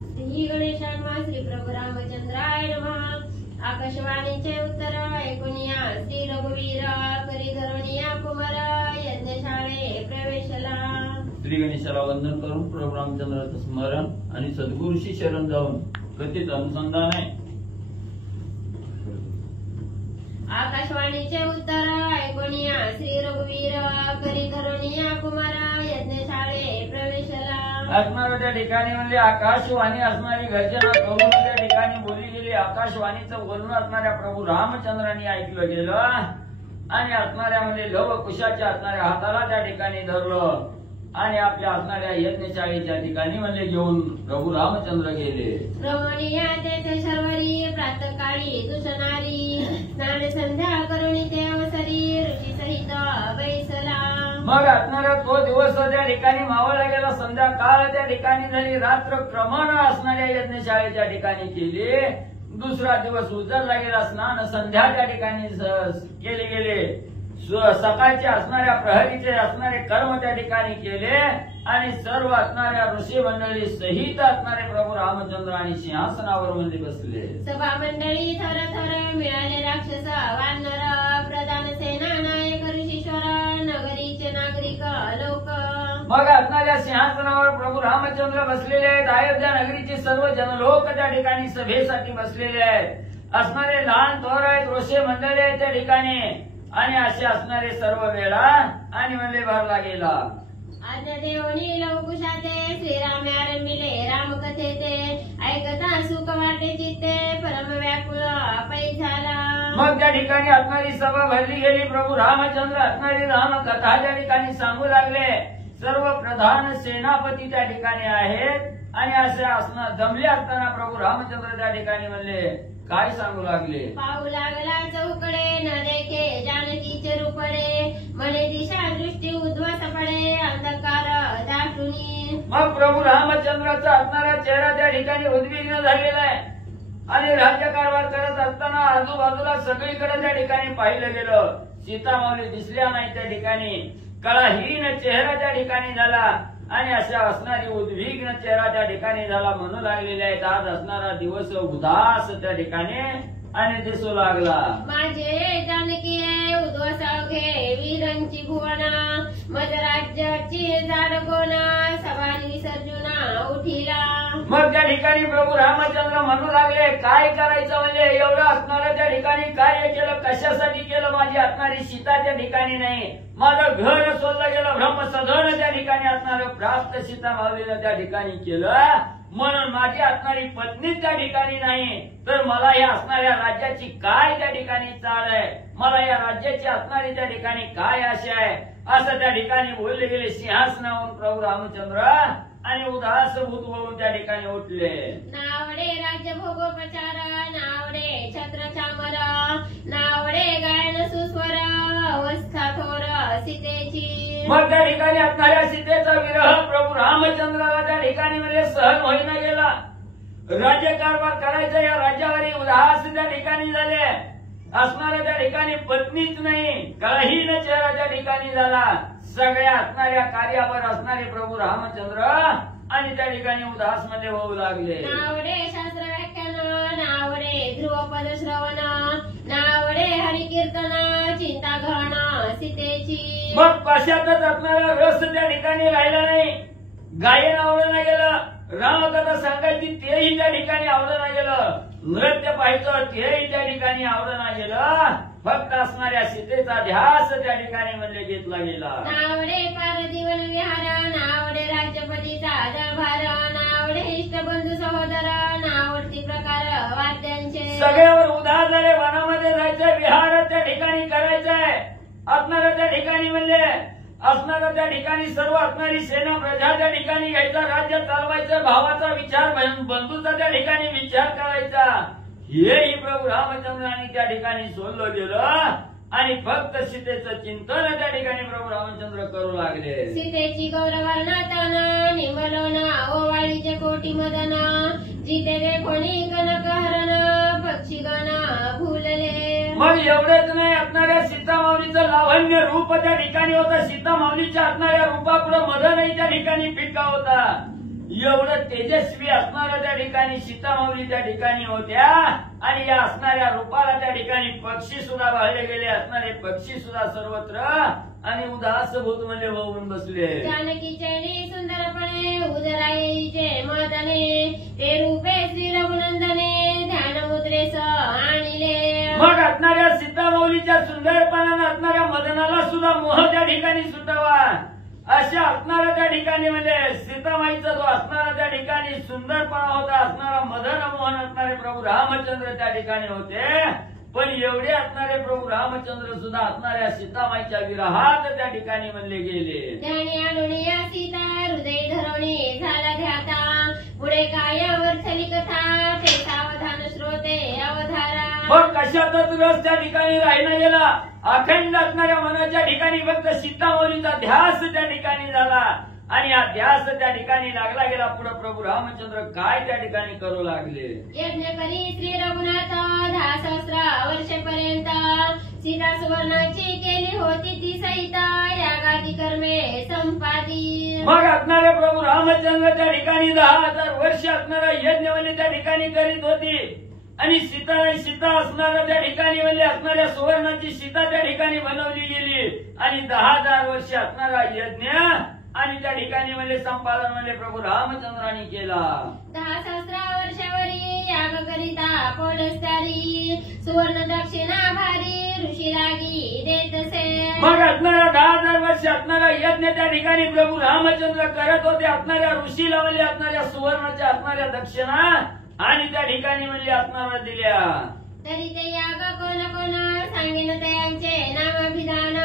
श्री गणेशात्मा श्री प्रभू रामचंद्राय नमः। आकाशवाणीचे उत्तर ऐकुनिया श्री रघुवीर करी धरुनिया कुमार यज्ञशाळे प्रवेशला। श्री गणेशाला वंदन करून प्रभू रामचंद्राचं स्मरण आणि सद्गुरूशी शरण जाऊन कथित अनुसंधान आहे। आकाशवाणीचे उत्तर ऐकुनिया श्री रघुवीर करी धरुनिया कुमार यज्ञशाळे प्रवेशला। असणाऱ्या ठिकाणी म्हणजे आकाशवाणी असणारी गर्जना करून त्या ठिकाणी बोलली गेली। आकाशवाणीचं वर्णन असणाऱ्या प्रभू रामचंद्रांनी ऐकलं गेलं आणि असणाऱ्या म्हणजे लव कुशाच्या असणाऱ्या हाताला त्या ठिकाणी धरलं आणि आपल्या असणाऱ्या यज्ञशाळेच्या ठिकाणी म्हणजे घेऊन प्रभू रामचंद्र गेले। रमणीय तेथे शर्वरी प्रातःकाळी दुसणारी स्नान संध्या करुणी ते अवसरी ऋषी सहित बैसला। मग असणारा तो दिवस त्या ठिकाणी मावळला गेला, संध्याकाळ त्या ठिकाणी झाली, रात्र क्रमानं असणाऱ्या यज्ञशाळेच्या ठिकाणी केली। दुसरा दिवस उजळला गेला, स्नान संध्या त्या ठिकाणी केले गेले। सकाळचे असणाऱ्या प्रहरीचे असणारे कर्म त्या ठिकाणी केले आणि सर्व असणाऱ्या ऋषी मंडळी सहित असणारे प्रभू रामचंद्र आणि सिंहासनावर म्हणजे बसले। सभा मंडळी थर थर मिळाले, राक्षस वानर प्रधान सेना नायक ऋषीश्वर नगरीचे नागरिक लोक। मग असणाऱ्या सिंहासनावर प्रभू रामचंद्र बसलेले आहेत। अयोध्या नगरीचे सर्व जनलोक त्या ठिकाणी सभेसाठी बसलेले आहेत। असणारे लहान थोर आहेत, ऋषी मंडळी आहेत त्या ठिकाणी आणि असे असणारे सर्व वेळा आणि म्हणले भरला गेला। आज्ञा देवनी लवकुशाते श्रीराम आरंभिले रामकथेते, ऐकता सुख वाटे चित्ते परम व्याकुळ पै झाला। मग त्या ठिकाणी असणारी सभा भरली गेली। प्रभू रामचंद्र असणारी रामकथा त्या ठिकाणी सांगू लागले। सर्व प्रधान सेनापती त्या ठिकाणी आहेत आणि असे असणार जमले असताना प्रभू रामचंद्र त्या ठिकाणी म्हणले, काय सांगू लागले? पाहू लागला चौकडे न देखे जानकीचे रूपडे, मने दिशा दृष्टी उद्ध्वस पडे अंधकार दाटुनी। मग प्रभू रामचंद्राचा असणारा चेहरा त्या ठिकाणी उद्विग्न झालेला आहे आणि राज्यकारभार करत असताना आजूबाजूला सगळीकडे त्या ठिकाणी पाहिलं गेलं, सीतामाऊली दिसल्या नाही त्या ठिकाणी। कळाहीन चेहरा त्या ठिकाणी झाला आणि अशा असणारी उद्विग्न चेहरा त्या ठिकाणी झाला। म्हणू लागलेले आहेत, आज असणारा दिवस उदास त्या ठिकाणी आणि दिसू लागला। माझे जानकी उद्ध्वस घे वीरांची भुवना, मज राज्याची झाड कोणा सवारी विसर्जुना उठिला। मग त्या ठिकाणी प्रभू रामचंद्र म्हणू लागले, काय करायचं म्हणजे एवढं असणारं त्या ठिकाणी काय केलं, कशासाठी केलं? माझी असणारी सीता त्या ठिकाणी नाही, माझं घर सोडलं गेलं, ब्रह्मसदन त्या ठिकाणी असणारं प्राप्त सीता माऊलीनं त्या ठिकाणी केलं, म्हणून माझी असणारी पत्नी त्या ठिकाणी नाही, तर मला या असणाऱ्या राज्याची काय त्या ठिकाणी चाल आहे, मला या राज्याची असणारी त्या ठिकाणी काय आशा आहे, असं त्या ठिकाणी बोलले गेले। सिंहासनावरून प्रभू रामचंद्र आणि उदास भूत होऊन त्या ठिकाणी उठले। नावडे राज्य भोगोपचार, नावडे छत्र चामर, नावडे गायन सुस्वर, अवस्था थोर सीतेची। मग त्या ठिकाणी असणाऱ्या सीतेचा विरह प्रभू रामचंद्राला त्या ठिकाणी म्हणजे सहन होईना गेला। राज्यकारभार करायचा या राज्यावरही उदास त्या ठिकाणी झाले। असणाऱ्या त्या ठिकाणी पत्नीच नाही, कळहीन चेहरा त्या ठिकाणी झाला। सगळ्या असणाऱ्या कार्यावर असणारे प्रभू रामचंद्र आणि त्या ठिकाणी उदास मध्ये होऊ लागले। नावडे शास्त्र व्याख्यान, नावडे ध्रुवपद श्रवण, नावडे हरिकीर्तन, चिंता घन सीतेची। मग पश्चातच असणारा रस त्या ठिकाणी राहिला नाही, गायन आवडलं नाही गेलं, रामकथा सांगायची तेही त्या ठिकाणी आवडलं नाही गेलं, नृत्य पाहायचं तेही त्या ठिकाणी आवडलं नाही गेलं, फक्त असणाऱ्या सीतेचा ध्यास त्या ठिकाणी म्हणजे घेतला गेला। नावडे पार जीवन विहार, नावडे राज्यपतीचा दरबार, नावडे इष्टबंधू सहोदर, नावडती प्रकार वाद्यांचे। सगळ्यावर उदार झाले, वनामध्ये जायचंय, विहार त्या ठिकाणी करायचंय, असणाऱ्या त्या ठिकाणी म्हणजे असणाऱ्या त्या ठिकाणी सर्व असणारी सेना प्रजा त्या ठिकाणी घ्यायचा, राज्य चालवायचं, भावाचा विचार बंधूचा त्या ठिकाणी विचार करायचा, हेही प्रभू रामचंद्रांनी त्या ठिकाणी सोडलं गेलं आणि फक्त सीतेचं चिंतन त्या ठिकाणी प्रभू रामचंद्र करू लागले। सीतेची गौरवर्णा ताना निमलोन ओवाळीचे कोटी मदन, जिते देखोणी कनकहरण पक्षीगण भुलले। मग एवढेच नाही, असणाऱ्या सीता माऊलीचं लावण्य रूप त्या ठिकाणी होतं, सीता माऊलीच्या असणाऱ्या रूपापुढे मदनही त्या ठिकाणी फिक्का होता। एवढं तेजस्वी असणारं त्या ठिकाणी सीतामाऊली त्या ठिकाणी होत्या आणि या असणाऱ्या रूपाला त्या ठिकाणी पक्षी सुद्धा वाढले गेले असणारे पक्षी सुद्धा सर्वत्र आणि उदास भूत म्हणजे होऊन बसले. जानकीचे सुंदरपणे उदराईचे मदने ते रूपे श्री रघुनंदने ध्यान मुद्रेस आणले. मग असणाऱ्या सीतामाऊलीच्या सुंदरपणानं असणाऱ्या मदनाला सुद्धा मोह त्या ठिकाणी सुटावा अशा असणाऱ्या त्या ठिकाणी म्हणजे सीतामाईचा जो असणारा त्या ठिकाणी सुंदरपणा होता असणारा मदन मोहन असणारे प्रभू रामचंद्र त्या ठिकाणी होते. पण एवढे असणारे प्रभू रामचंद्र सुद्धा असणाऱ्या सीतामाईच्या विरहात त्या ठिकाणी म्हणले गेले. ध्यानी आणून या सीता हृदय धरणी झाला ध्याता पुढे काय वरचली कथा ते सावधान श्रोते अवधारा. मग कशातच रस त्या ठिकाणी राहिला गेला. अखंड असणाऱ्या मनाच्या ठिकाणी फक्त सीतामाऊलीचा ध्यास त्या ठिकाणी झाला आणि हा ध्यास त्या ठिकाणी लागला गेला. पुढे प्रभू रामचंद्र काय त्या ठिकाणी करू लागले. यज्ञ करी श्री रघुनाथ 10 वर्षेपर्यंत सीता सुवर्णाची केली होती ती सहिता यागादी कर्मे संपादी. मग असणारे प्रभू रामचंद्र त्या ठिकाणी 10,000 वर्ष असणारा यज्ञवल्ली त्या ठिकाणी करीत होती आणि सीता असणाऱ्या त्या ठिकाणी म्हणजे असणाऱ्या सुवर्णाची सीता त्या ठिकाणी बनवली गेली आणि 10,000 वर्ष असणारा यज्ञ आणि त्या ठिकाणी म्हणजे संपादन म्हणजे प्रभू रामचंद्रांनी केला. 10 वर्षावरी याग करिता पोडस्तारी सुवर्ण दक्षिणा भारी ऋषी लागी देतसे. मग असणारा 10,000 वर्ष असणारा यज्ञ त्या ठिकाणी प्रभू रामचंद्र करत होते. असणाऱ्या ऋषीला म्हणजे असणाऱ्या सुवर्णाच्या असणाऱ्या दक्षिणा आणि त्या ठिकाणी म्हणजे असणारा दिल्या. तरी ते याग कोण कोण सांगेन त्यांचे नामाभिधान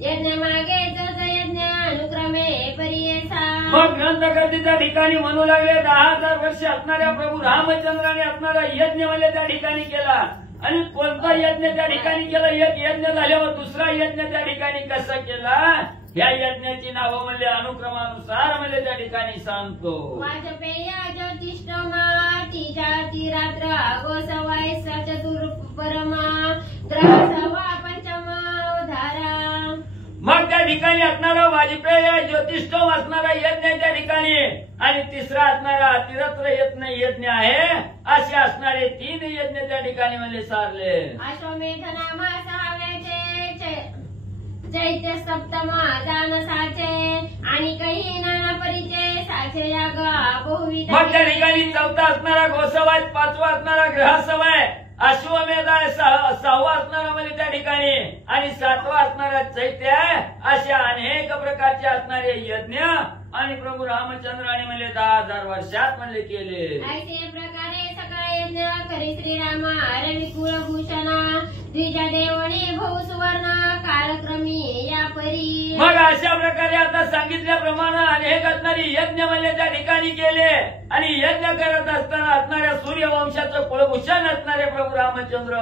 यज्ञ मागे जोच यज्ञ अनुक्रमे परियेसा. मग ग्रंथकर्ते त्या ठिकाणी म्हणू लागले 10,000 वर्ष असणाऱ्या प्रभू रामचंद्राने असणारा यज्ञ म्हणजे त्या ठिकाणी केला आणि कोणता यज्ञ त्या ठिकाणी केला. एक यज्ञ झाल्यावर दुसरा यज्ञ त्या ठिकाणी कसा केला ह्या यज्ञाची नावं म्हणजे अनुक्रमानुसार म्हणजे त्या ठिकाणी सांगतो. वाजपेय ज्योतिष्ठमा ती रात्र गोसवाय चतुर्परमा ग्रह सवा पंचमा धारा. मग त्या ठिकाणी असणारा वाजपेय ज्योतिष्ठोम असणारा यज्ञ त्या ठिकाणी आणि तिसरा असणारा अतिरत्र यज्ञ आहे असे असणारे 3 यज्ञ त्या ठिकाणी म्हणजे सारले. अश्वमेध नामा 6व्याचे चैत्य सप्तमा जानसाचे आणि काही नाना परीचे साचे याग बहुविध. मग त्या ठिकाणी 4था असणारा गोसवाय 5वा असणारा ग्रहसवाय अश्वमेध आहे 6वा असणारा म्हणजे त्या ठिकाणी आणि 7वा असणारा चैत्य अशा अनेक प्रकारचे असणारे यज्ञ आणि प्रभू रामचंद्राने म्हणजे 10,000 वर्षात म्हणजे केले. ऐसे प्रकारे सकळ यज्ञ करी श्रीरामा रवी कुलभूषण द्विजा देवणी भऊ सुवर्ण कालक्रमी या परी. मग अशा प्रकारे आता सांगितल्याप्रमाणे अनेक असणारी यज्ञ म्हणजे त्या ठिकाणी केले आणि यज्ञ करत असताना असणाऱ्या सूर्यवंशाचं कुलभूषण असणारे प्रभू रामचंद्र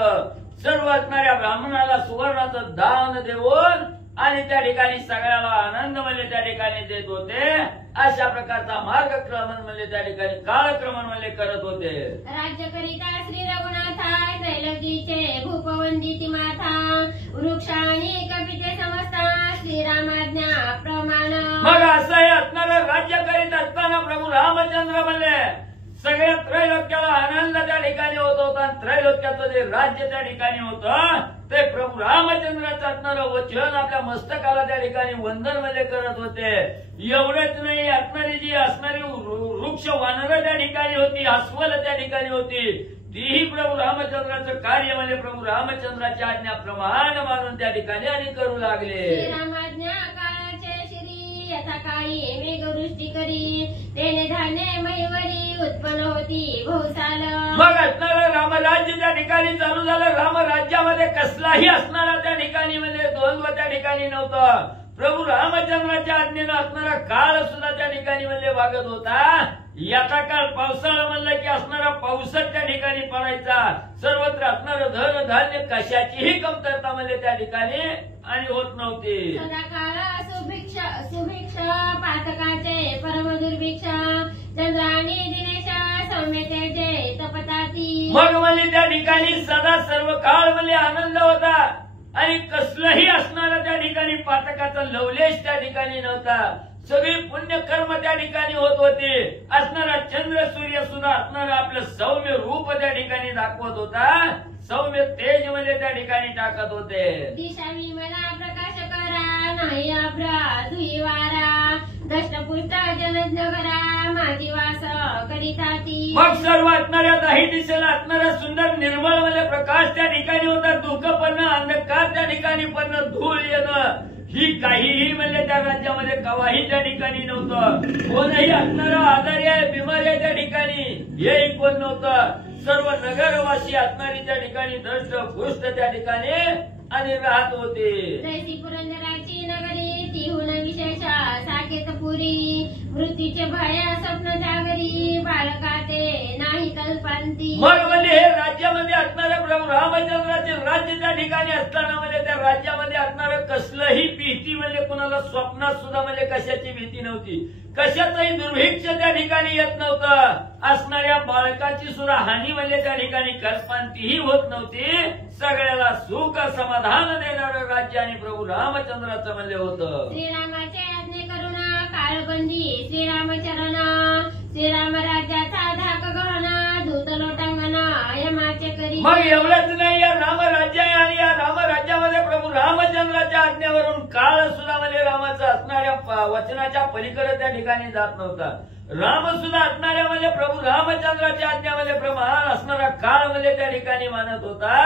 सर्व असणाऱ्या ब्राह्मणाला सुवर्णाचं दान देऊन आणि त्या ठिकाणी सगळ्याला आनंद म्हणजे त्या ठिकाणी देत होते. अशा प्रकारचा मार्गक्रमण म्हणजे त्या ठिकाणी कालक्रमण म्हणजे करत होते. राज्य करिता श्री रघुनाथा त्रैलोकीचे भूपवंदिती माथा वृक्ष आणि कपिते समजता श्रीरामाज्ञा प्रमाण. मग असं हे असणारं राज्य करीत असताना प्रभू रामचंद्र म्हणले सगळ्या त्रैलोक्याला आनंद त्या ठिकाणी होत होता. त्रैलोक्याचं जे राज्य त्या ठिकाणी होतं ते प्रभू रामचंद्राचं असणारं वचन आपल्या मस्तकाला त्या ठिकाणी वंदन मध्ये करत होते. एवढंच नाही असणारी जी असणारी वृक्ष वानरं त्या ठिकाणी होती अस्वल त्या ठिकाणी होती तीही प्रभू रामचंद्राचं कार्य म्हणजे प्रभू रामचंद्राच्या आज्ञाप्रमाणे मानून त्या ठिकाणी आणि करू लागले. श्रीरामाज्ञा काळाचे श्री यथा काळी मेघवृष्टी करी तेने धान्य मैवरी उत्पन्न होती भोसाल. मग असणारं रामराज्य त्या ठिकाणी चालू झालं. रामराज्यामध्ये कसलाही असणारा त्या ठिकाणी म्हणजे द्वंद्व त्या ठिकाणी नव्हतं. प्रभू रामचंद्राच्या आज्ञेनं असणारा काळ सुद्धा त्या ठिकाणी म्हणजे वागत होता. याचा काळ पावसाळा म्हणलं की असणारा पावसात त्या ठिकाणी पडायचा. सर्वत्र असणारं धन धान्य कशाचीही कमतरता म्हणजे त्या ठिकाणी आणि होत नव्हती. सदाकाळ सुभिक्ष पातकाचे परम दुर्भिक्ष चंद्राणी दिनेश सौम्यतेचे तपताती. मग म्हणजे त्या ठिकाणी सदा सर्व काळ म्हणजे आनंद होता आणि कसलंही असणारा त्या ठिकाणी पातकाचा लवलेश त्या ठिकाणी नव्हता. सगळी पुण्यकर्म त्या ठिकाणी होत होते. असणारा चंद्र सूर्य सुद्धा असणारा आपलं सौम्य रूप त्या ठिकाणी दाखवत होता. सौम्य तेज मध्ये त्या ठिकाणी टाकत होते. दिशावी मला प्रकाश करा नाही अभ्रा धुई वारा दष्टपुष्ट जनज्ञ करा माझी वास करिता ती. मग सर्व असणाऱ्या दाही दिशेला असणारा सुंदर निर्मळ म्हणजे प्रकाश त्या ठिकाणी होता. धुकं पडणं अंधकार त्या ठिकाणी पडणं धूळ येणं ही काहीही म्हणजे त्या राज्यामध्ये कवाही त्या ठिकाणी नव्हतं. कोणही असणारा आजारी आहे बिमारी आहे त्या ठिकाणी हेही कोण नव्हतं. सर्व नगरवासी असणारी त्या ठिकाणी दष्ट पुष्ट त्या ठिकाणी आणि राहत होते. जैसी पुरंदराची नगरी तिहून विशेष साकेतपुरी मृत्यूचे भय स्वप्न जागरी बाळकाते नाही कल्पांती. मग म्हणजे हे राज्यामध्ये असणाऱ्या प्रभू रामचंद्राचे राज्य त्या ठिकाणी असताना म्हणजे त्या राज्यामध्ये असणारं कसलंही भीती म्हणजे कोणाला स्वप्नात सुद्धा म्हणजे कशाची भीती नव्हती. कशाचंही दुर्भिक्ष त्या ठिकाणी येत नव्हतं. असणाऱ्या बाळकाची सुद्धा हानी म्हणजे त्या ठिकाणी कल्पांतीही होत नव्हती. सगळ्याला सुख समाधान देणारं राज्य आणि प्रभू रामचंद्राचं म्हणजे होतं. श्रीरामाचे आज्ञे करुणा काळबंदी श्रीरामचरण श्रीराम राज्याचा धाक गहना धूत लोटांगण यमाचे करी. मग एवढंच नाही या रामराज्य आहे आणि या रामराज्यामध्ये प्रभू रामचंद्राच्या आज्ञेवरून काळ सुद्धा म्हणजे रामाचं असणाऱ्या वचनाच्या पलीकडे त्या ठिकाणी जात नव्हता. राम सुद्धा असणाऱ्या म्हणजे प्रभू रामचंद्राच्या आज्ञामध्ये प्रमाण असणारा काळ म्हणजे त्या ठिकाणी मानत होता.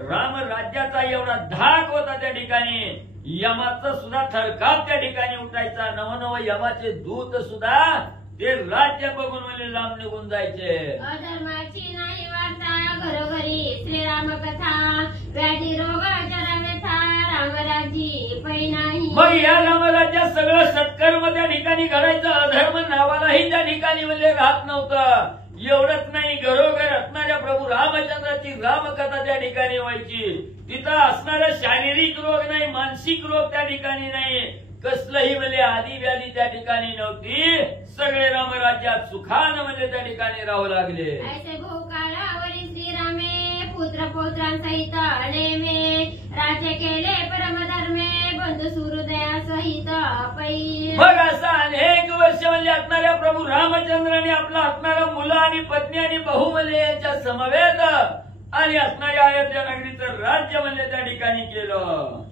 राम राज्याचा एवढा धाक होता त्या ठिकाणी. यमाचा सुद्धा थरकाप त्या ठिकाणी उठायचा. नवनव यमाचे दूत सुद्धा ते राज्य बघून म्हणजे लांब निघून जायचे. अधर्माची नाही वार्ता घरोघरी श्रीराम कथा व्याधी रोग चरमेथा रामराजी पै नाही. मग या रामराज्यात सगळं सत्कर्म त्या ठिकाणी घडायचं. अधर्म नावालाही त्या ठिकाणी म्हणजे राहत नव्हतं. एवढंच नाही घरोघर असणाऱ्या प्रभू रामचंद्राची रामकथा त्या ठिकाणी व्हायची. तिथं असणारा शारीरिक रोग नाही मानसिक रोग त्या ठिकाणी नाही. कसलंही म्हणजे आधी व्याधी त्या ठिकाणी नव्हती. सगळे रामराज्यात सुखानं म्हणजे त्या ठिकाणी राहू लागले. ऐसे भूकाळावरी श्रीरामे पुत्र पौत्रांसहित नेमे राज्य केले परमधर्मे बंधू सूर्योदया सहित पै. मग असं अनेक वर्ष म्हणजे असणाऱ्या प्रभू रामचंद्राने आपला असणारा मुलं आणि पत्नी आणि भाऊ म्हणजे यांच्या समवेत आणि असणाऱ्या अयोध्या नगरीचं राज्य म्हणजे त्या ठिकाणी केलं.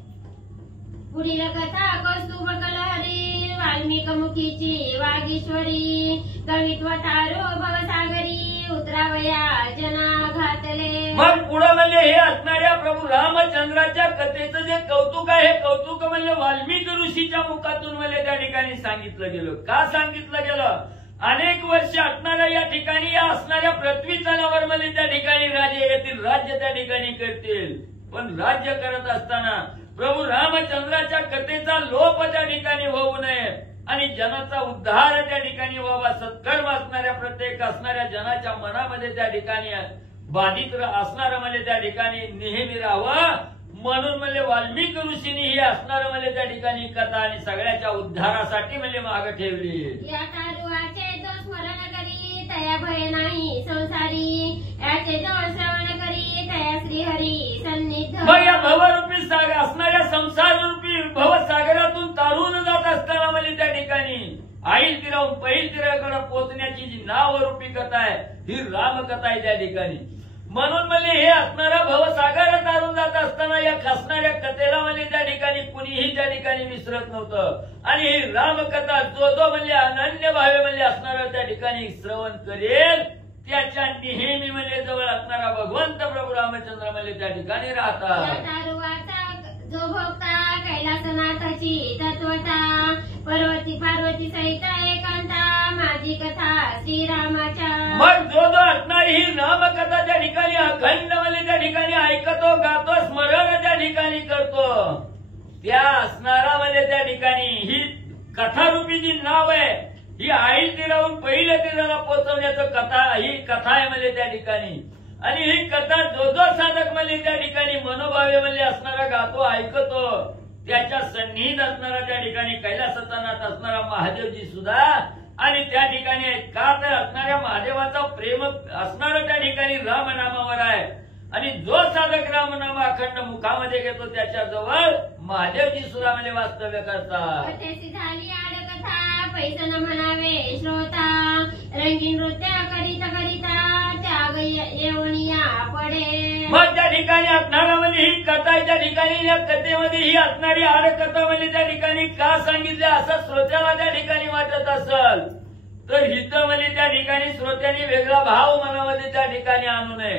पुढील कथा कौस्तुभ कलहरी वाल्मिक मुखीची वागीश्वरी कवित्व तारो भवसागरी उतरावया जना घातले. मग पुढे म्हणजे हे असणाऱ्या प्रभू रामचंद्राच्या कथेचं जे कौतुक आहे हे कौतुक म्हणजे वाल्मिक ऋषीच्या मुखातून म्हणजे त्या ठिकाणी सांगितलं गेलं. का सांगितलं गेलं? अनेक वर्ष असणाऱ्या या ठिकाणी या असणाऱ्या पृथ्वी तलावर म्हणजे त्या ठिकाणी राजे येतील राज्य त्या ठिकाणी करतील. पण राज्य करत असताना प्रभू रामचंद्राच्या कथेचा लोप त्या ठिकाणी होऊ नये आणि जनाचा उद्धार त्या ठिकाणी व्हावा. सत्कर्म असणाऱ्या प्रत्येक असणाऱ्या जनाच्या मनामध्ये त्या ठिकाणी बाधित असणारं म्हणजे त्या ठिकाणी नेहमी राहावं म्हणून म्हणजे वाल्मिक ऋषींनी ही असणारं म्हणजे त्या ठिकाणी कथा आणि सगळ्याच्या उद्धारासाठी म्हणजे मागे ठेवली. या तारुवाचे जो स्मरण करी तया भय नाही संसारी याचे जो श्रवण करी तया श्रीहरी सन्निध. मग या भवरूपी असणाऱ्या संसाररूपी भवसागरातून तारून जात असताना म्हणजे त्या ठिकाणी आईल तिराहून पहिल तिराकडे पोहोचण्याची जी नावरूपी कथा आहे ही रामकथा आहे त्या ठिकाणी. म्हणून म्हणजे हे असणारा भवसागर तारून जात असताना या असणाऱ्या कथेला म्हणजे त्या ठिकाणी कुणीही त्या ठिकाणी विसरत नव्हतं. आणि ही रामकथा जो जो म्हणजे अनन्य भावे म्हणजे असणारा त्या ठिकाणी श्रवण करेल त्याच्या नेहमी म्हणजे जवळ असणारा भगवंत प्रभू रामचंद्र म्हणजे त्या ठिकाणी राहतात. जो भोगता कैलासनाथाची तत्वता पर्वती पार्वती सहित एकांता माझी कथा श्रीरामाच्या. मग जो जो असणारी ही रामकथा त्या ठिकाणी अखंड म्हणजे त्या ठिकाणी ऐकतो गातो स्मरण त्या ठिकाणी करतो त्या असणारा म्हणजे त्या ठिकाणी ही कथारूपी जी नाव आहे ही आईल तीराहून पहिल्या तीराला पोहोचवण्याचं कथा ही कथा आहे म्हणजे त्या ठिकाणी. आणि ही कथा जो जो साधक म्हणजे त्या ठिकाणी मनोभावे म्हणजे असणारा गातो ऐकतो त्याच्या सन्निहित असणारा त्या ठिकाणी कैलासाचा नाथ असणारा महादेवजी सुद्धा आणि त्या ठिकाणी का तर असणाऱ्या महादेवाचा प्रेम असणारा त्या ठिकाणी रामनामावर आहे. आणि जो साधक रामनाम अखंड मुखामध्ये घेतो त्याच्या जवळ महादेवजी सुद्धा म्हणजे वास्तव्य करतात. झाली कथा पैसन म्हणावे श्रोता रंगीन नृत्य करीता करीता त्याग येवनिया पडे. मग त्या ठिकाणी असणारामध्ये ही कथा आहे, त्या ठिकाणी या कथेमध्ये ही असणारी आडकथा म्हणजे त्या ठिकाणी का सांगितले असं श्रोत्याला त्या ठिकाणी वाटत असल तर हिथं म्हणजे त्या ठिकाणी श्रोत्याने वेगळा भाव मनामध्ये त्या ठिकाणी आणू नये.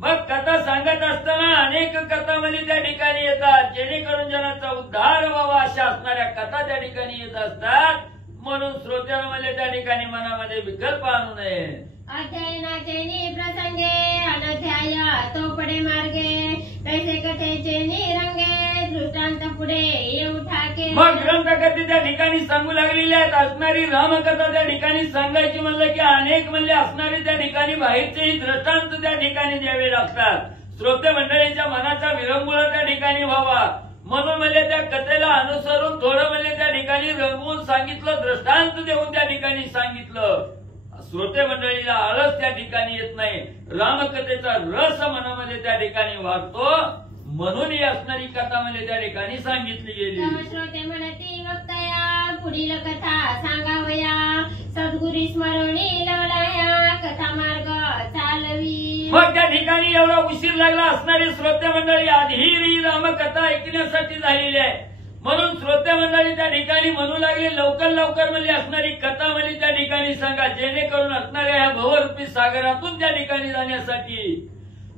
मग कथा सांगत असताना अनेक कथा म्हणजे त्या ठिकाणी येतात जेणेकरून जनाचा उद्धार व्हावा अशा असणाऱ्या कथा त्या ठिकाणी येत असतात. म्हणून श्रोत्याला म्हणजे त्या ठिकाणी मनामध्ये विकल्प आणू नये. अध्ययनाचे प्रसंगे अनध्याय तो पडे मार्गे तैसे कथेचे निरंगे दृष्टांत पुढे येऊ ठाके. मग ग्रंथकर्ते त्या ठिकाणी सांगू लागलेली आहेत. असणारी रामकथा त्या ठिकाणी सांगायची म्हणलं की अनेक म्हणजे असणारे त्या ठिकाणी बाहेरचेही दृष्टांत त्या ठिकाणी द्यावे लागतात. श्रोते मंडळीच्या मनाचा विरंगुळा त्या ठिकाणी व्हावा म्हणून म्हणजे त्या कथेला अनुसरून थोडं म्हणजे त्या ठिकाणी रंगवून सांगितलं, दृष्टांत देऊन त्या ठिकाणी सांगितलं. श्रोते मंडळीला आळस त्या ठिकाणी येत नाही. रामकथेचा रस मनामध्ये त्या ठिकाणी वाढतो म्हणून ही असणारी कथा म्हणजे त्या ठिकाणी सांगितली गेली. श्रोते म्हणती वक्तया पुढील कथा सांगावया सद्गुरी स्मरणी लवलाया कथा मार्ग चालवी. मग त्या ठिकाणी एवढा उशीर लागला असणारी श्रोते मंडळी आधी ही रामकथा ऐकण्यासाठी झालेली आहे. म्हणून श्रोते मंडळी त्या ठिकाणी म्हणू लागले लवकर लवकर म्हणजे असणारी कथा म्हणजे त्या ठिकाणी सांगा जेणेकरून असणाऱ्या ह्या भवरूपी सागरातून त्या ठिकाणी जाण्यासाठी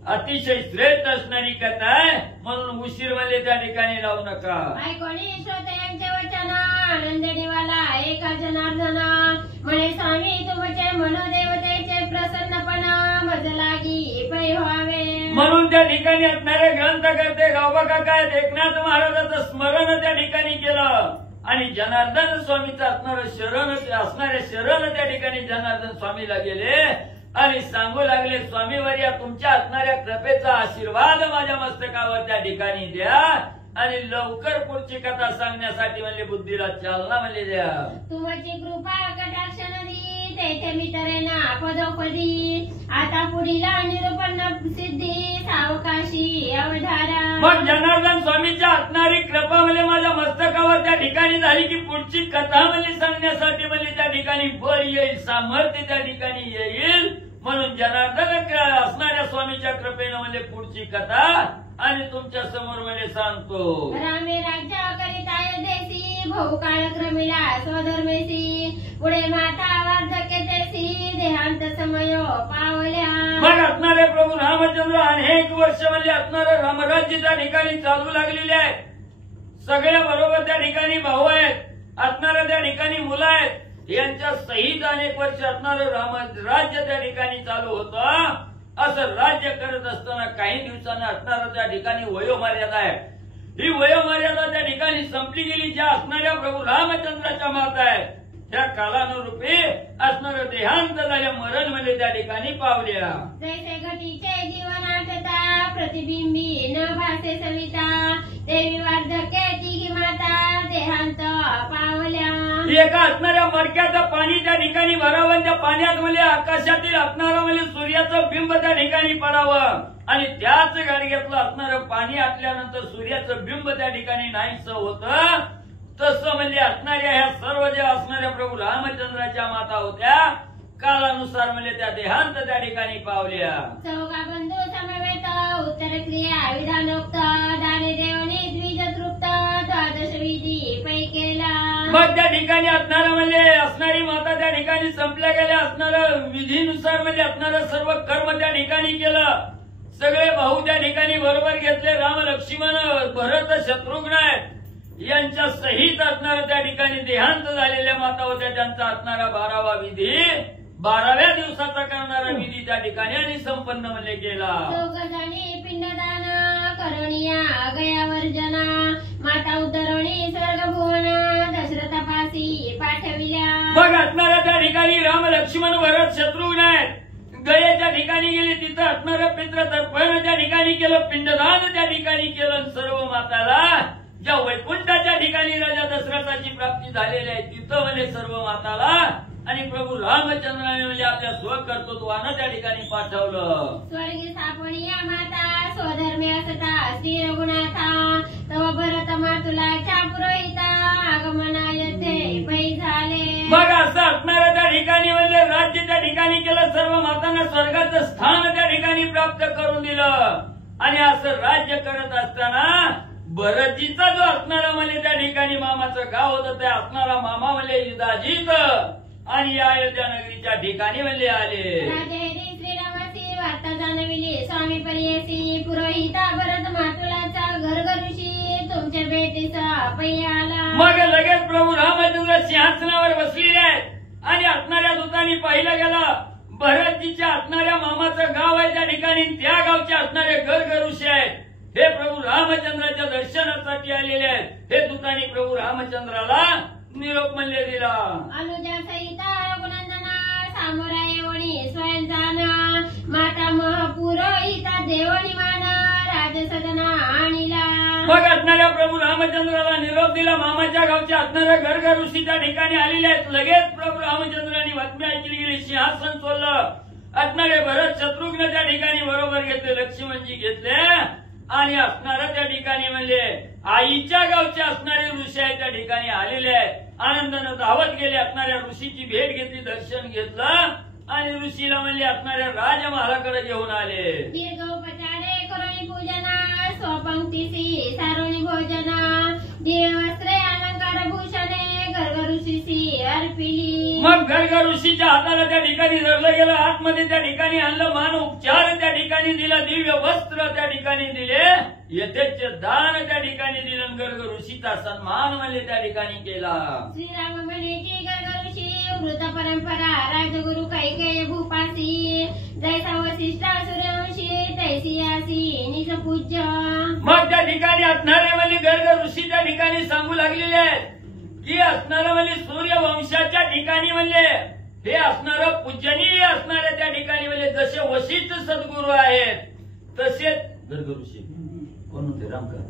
अतिशय श्रेष्ठ असणारी कथा आहे. म्हणून उशीर म्हणजे त्या ठिकाणी लावू नका. ऐकोणी श्रोत्यांचे वचन आनंदनीवाला एका जनार्दन म्हणे स्वामी तुमचे मनोदेवतेचे प्रसन्नपणा मज लागी पै व्हावे. म्हणून त्या ठिकाणी असणारे ग्रंथकर्ते गावबा काका एकनाथ महाराजाचं स्मरण त्या ठिकाणी केलं आणि जनार्दन स्वामीचं असणारे शरण त्या ठिकाणी जनार्दन स्वामीला गेले आणि सांगू लागले स्वामीवर्या तुमच्या असणाऱ्या कृपेचा आशीर्वाद माझ्या मस्तकावर त्या ठिकाणी द्या आणि लवकर पुढची कथा सांगण्यासाठी म्हणजे बुद्धीला चालना म्हणजे द्या. तुमची कृपा कटाक्ष नदी तेथे मी तरेना पदोपदी आता पुढील निरूपण सिद्धी सावकाशी अवधारा. मग जनार्दन स्वामीच्या असणारी कृपा म्हणजे माझ्या मस्तकावर त्या ठिकाणी झाली की पुढची कथा म्हणजे सांगण्यासाठी म्हणजे त्या ठिकाणी बळ येईल, सामर्थ्य त्या ठिकाणी येईल. म्हणून जनार्दन असणाऱ्या स्वामीच्या कृपेनं म्हणजे पुढची कथा आणि तुमच्या समोर म्हणजे सांगतो. रामे राज्य करिता अयोध्येसी भाऊ काळक्रमीला स्वधर्मेसी पुढे माता वार्धक्यतेसी देहांत समय पावल्या. मग असणारे प्रभू रामचंद्र अनेक वर्ष म्हणजे असणारं रामराज्य त्या ठिकाणी चालू लागलेले आहे. सगळ्या बरोबर त्या ठिकाणी भाऊ आहेत, असणाऱ्या त्या ठिकाणी मुलं आहेत. यांच्या सहित अनेक वर्ष असणारं रामराज्य त्या ठिकाणी चालू होतं. असं राज्य करत असताना काही दिवसांना असणारं त्या ठिकाणी वयोमर्यादा आहे. ही वयोमर्यादा त्या ठिकाणी संपली गेली. ज्या असणाऱ्या प्रभू रामचंद्राच्या माता आहे त्या कालानुरूपी असणारं देहांत झाल्या मरण म्हणजे त्या ठिकाणी पावल्या. जैसे घटीचे जीवनाटता प्रतिबिंबी न भासे सविता देवी वार्धक्य तिघी माता देहांत पावल्या. एका असणाऱ्या मडक्याचं पाणी त्या ठिकाणी भरावं, त्या पाण्यात म्हणजे आकाशातील असणारं म्हणजे सूर्याचं बिंब त्या ठिकाणी पडावं आणि त्याच गाडग्यातलं असणारं पाणी आटल्यानंतर सूर्याचं बिंब त्या ठिकाणी नाहीसं होतं. तसं म्हणजे असणाऱ्या ह्या सर्व ज्या असणाऱ्या प्रभू रामचंद्राच्या माता होत्या कालानुसार म्हणजे त्या देहांत त्या ठिकाणी पावल्या. चौघा बंधू समवेत उत्तर क्रिया विधानोक्त दाने देवनी द्विज तृप्त द्वादश विधी पैकेला. मग त्या ठिकाणी असणारं म्हणजे असणारी माता त्या ठिकाणी संपल्या गेल्या. असणारं विधीनुसार म्हणजे असणारं सर्व कर्म त्या ठिकाणी केलं. सगळे भाऊ त्या ठिकाणी बरोबर घेतले. राम लक्ष्मण भरत शत्रुघ्न आहेत यांच्या सहित असणारं त्या ठिकाणी देहांत झालेल्या माता होत्या. त्यांचा असणारा 12वा विधी 12व्या दिवसाचा करणारा विधी त्या ठिकाणी आणि संपन्न म्हणजे केला. दोघजणी पिंडदान करणिया गयावर्जना माता उतरवणी स्वर्ग भुवना दशरथापासी पाठविल्या. मग असणाऱ्या त्या ठिकाणी राम लक्ष्मण भरत शत्रुघ्न आहेत. गयेच्या ठिकाणी गेले तिथं असणारं पितृ तर्पण त्या ठिकाणी केलं, पिंडदान त्या ठिकाणी केलं. सर्व माताला ज्या वैकुंठाच्या ठिकाणी राजा दशरथाची प्राप्ती झालेली आहे तिथं म्हणजे सर्व माताला आणि प्रभू रामचंद्राने म्हणजे आपल्या स्वकर्तृत्वानं त्या ठिकाणी पाठवलं. स्वर्गी सापणी या माता स्वधर्मी असता श्री रघुनाथा तव भरत मातुलाच्या पुरोहिता आगमना येथे पै झाले. मग असं असणाऱ्या त्या ठिकाणी म्हणजे राज्य त्या ठिकाणी केलं, सर्व मातांना स्वर्गाचं स्थान त्या ठिकाणी प्राप्त करून दिलं. आणि असं राज्य करत असताना भरतजीचा जो असणारा म्हणजे त्या ठिकाणी मामाचं गाव होतं, त्या असणारा मामा म्हणजे युधाजीत आणि या अयोध्या नगरीच्या ठिकाणी म्हणजे आले. राजेरी श्रीरामाची वार्ता जाणविली स्वामी पर्यसी पुरोहिता भरत मातुलाचा घरघरुशी तुमच्या भेटीचा पै आला. मग लगेच प्रभू रामचंद्र सिंहासनावर बसलेले आहेत आणि असणाऱ्या दूतांनी पाहिलं गेलं भरतजीच्या असणाऱ्या मामाचं गाव आहे त्या ठिकाणी, त्या गावचे असणारे घरघरुशी आहेत. हे प्रभू रामचंद्राच्या दर्शनासाठी आलेले आहेत. हे दूतांनी प्रभू रामचंद्राला निरोप म्हणले दिला. अनुजा सहिता रघुनंदना सामोराय वणी स्वयंजाना माता पुरोहिता देवणी माना राजसदना आणिला. मग असणाऱ्या प्रभू रामचंद्राला निरोप दिला. मामाच्या गावच्या असणाऱ्या घरघरुशी त्या ठिकाणी आलेले आहेत. लगेच प्रभू रामचंद्रांनी बातमी ऐकली गेली, सिंहासन सोडलं. असणारे भरत शत्रुघ्न त्या ठिकाणी बरोबर घेतले, लक्ष्मणजी घेतले आणि असणाऱ्या त्या ठिकाणी म्हणजे आईच्या गावचे असणारे ऋषी आहेत त्या ठिकाणी आलेले आहेत. आनंदानं धावत गेले, असणाऱ्या ऋषीची भेट घेतली, दर्शन घेतलं आणि ऋषीला म्हणजे असणाऱ्या राजमहालाकडे घेऊन आले. दीर्घोपचारे करुणी पूजना स्वपंक्तीसी सारुणी भोजना दिव्य वस्त्रे अलंकार भूषणे घरघरुशीसी अर्पिली. मग घरघरुशीच्या हाताला त्या ठिकाणी धरलं गेलं, आतमध्ये त्या ठिकाणी आणलं, मान उपचार त्या ठिकाणी दिला, दिव्य वस्त्र त्या ठिकाणी दिले, यथेच्छ दान त्या ठिकाणी दिलं, घरघरुशीचा सन्मान म्हणजे त्या ठिकाणी केला. श्रीराम म्हणेची घरघरुशी वृत परंपरा राजगुरु कैकेय भूपासी जैसा वसिष्ठा सूर्यवंशी तैसी यासी निज पूज्य. मग त्या ठिकाणी असणारे म्हणजे घरघरुशी त्या ठिकाणी सांगू लागलेले आहेत की असणारं म्हणजे सूर्यवंशाच्या ठिकाणी म्हणजे हे असणारं पूजनीय असणाऱ्या त्या ठिकाणी म्हणजे जसे वशिष्ठ सद्गुरू आहेत तसेच घरघरुशी कोण होते रामकर.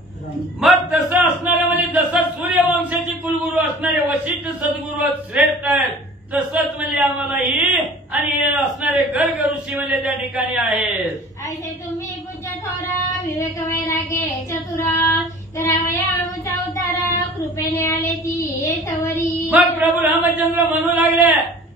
मग तसं असणारं म्हणजे जसं सूर्यवंशाची कुलगुरू असणारे वशिष्ठ सद्गुरू श्रेष्ठ आहेत तसंच म्हणजे आम्हालाही आणि असणारे घरघरुशी म्हणजे त्या ठिकाणी आहेत. ऐसे तुम्ही पूज्य थोरा विवेक वैरागे चतुरा करावया आमचा उद्धारा कृपेने आले ती येथवरी. मग प्रभू रामचंद्र म्हणू लागले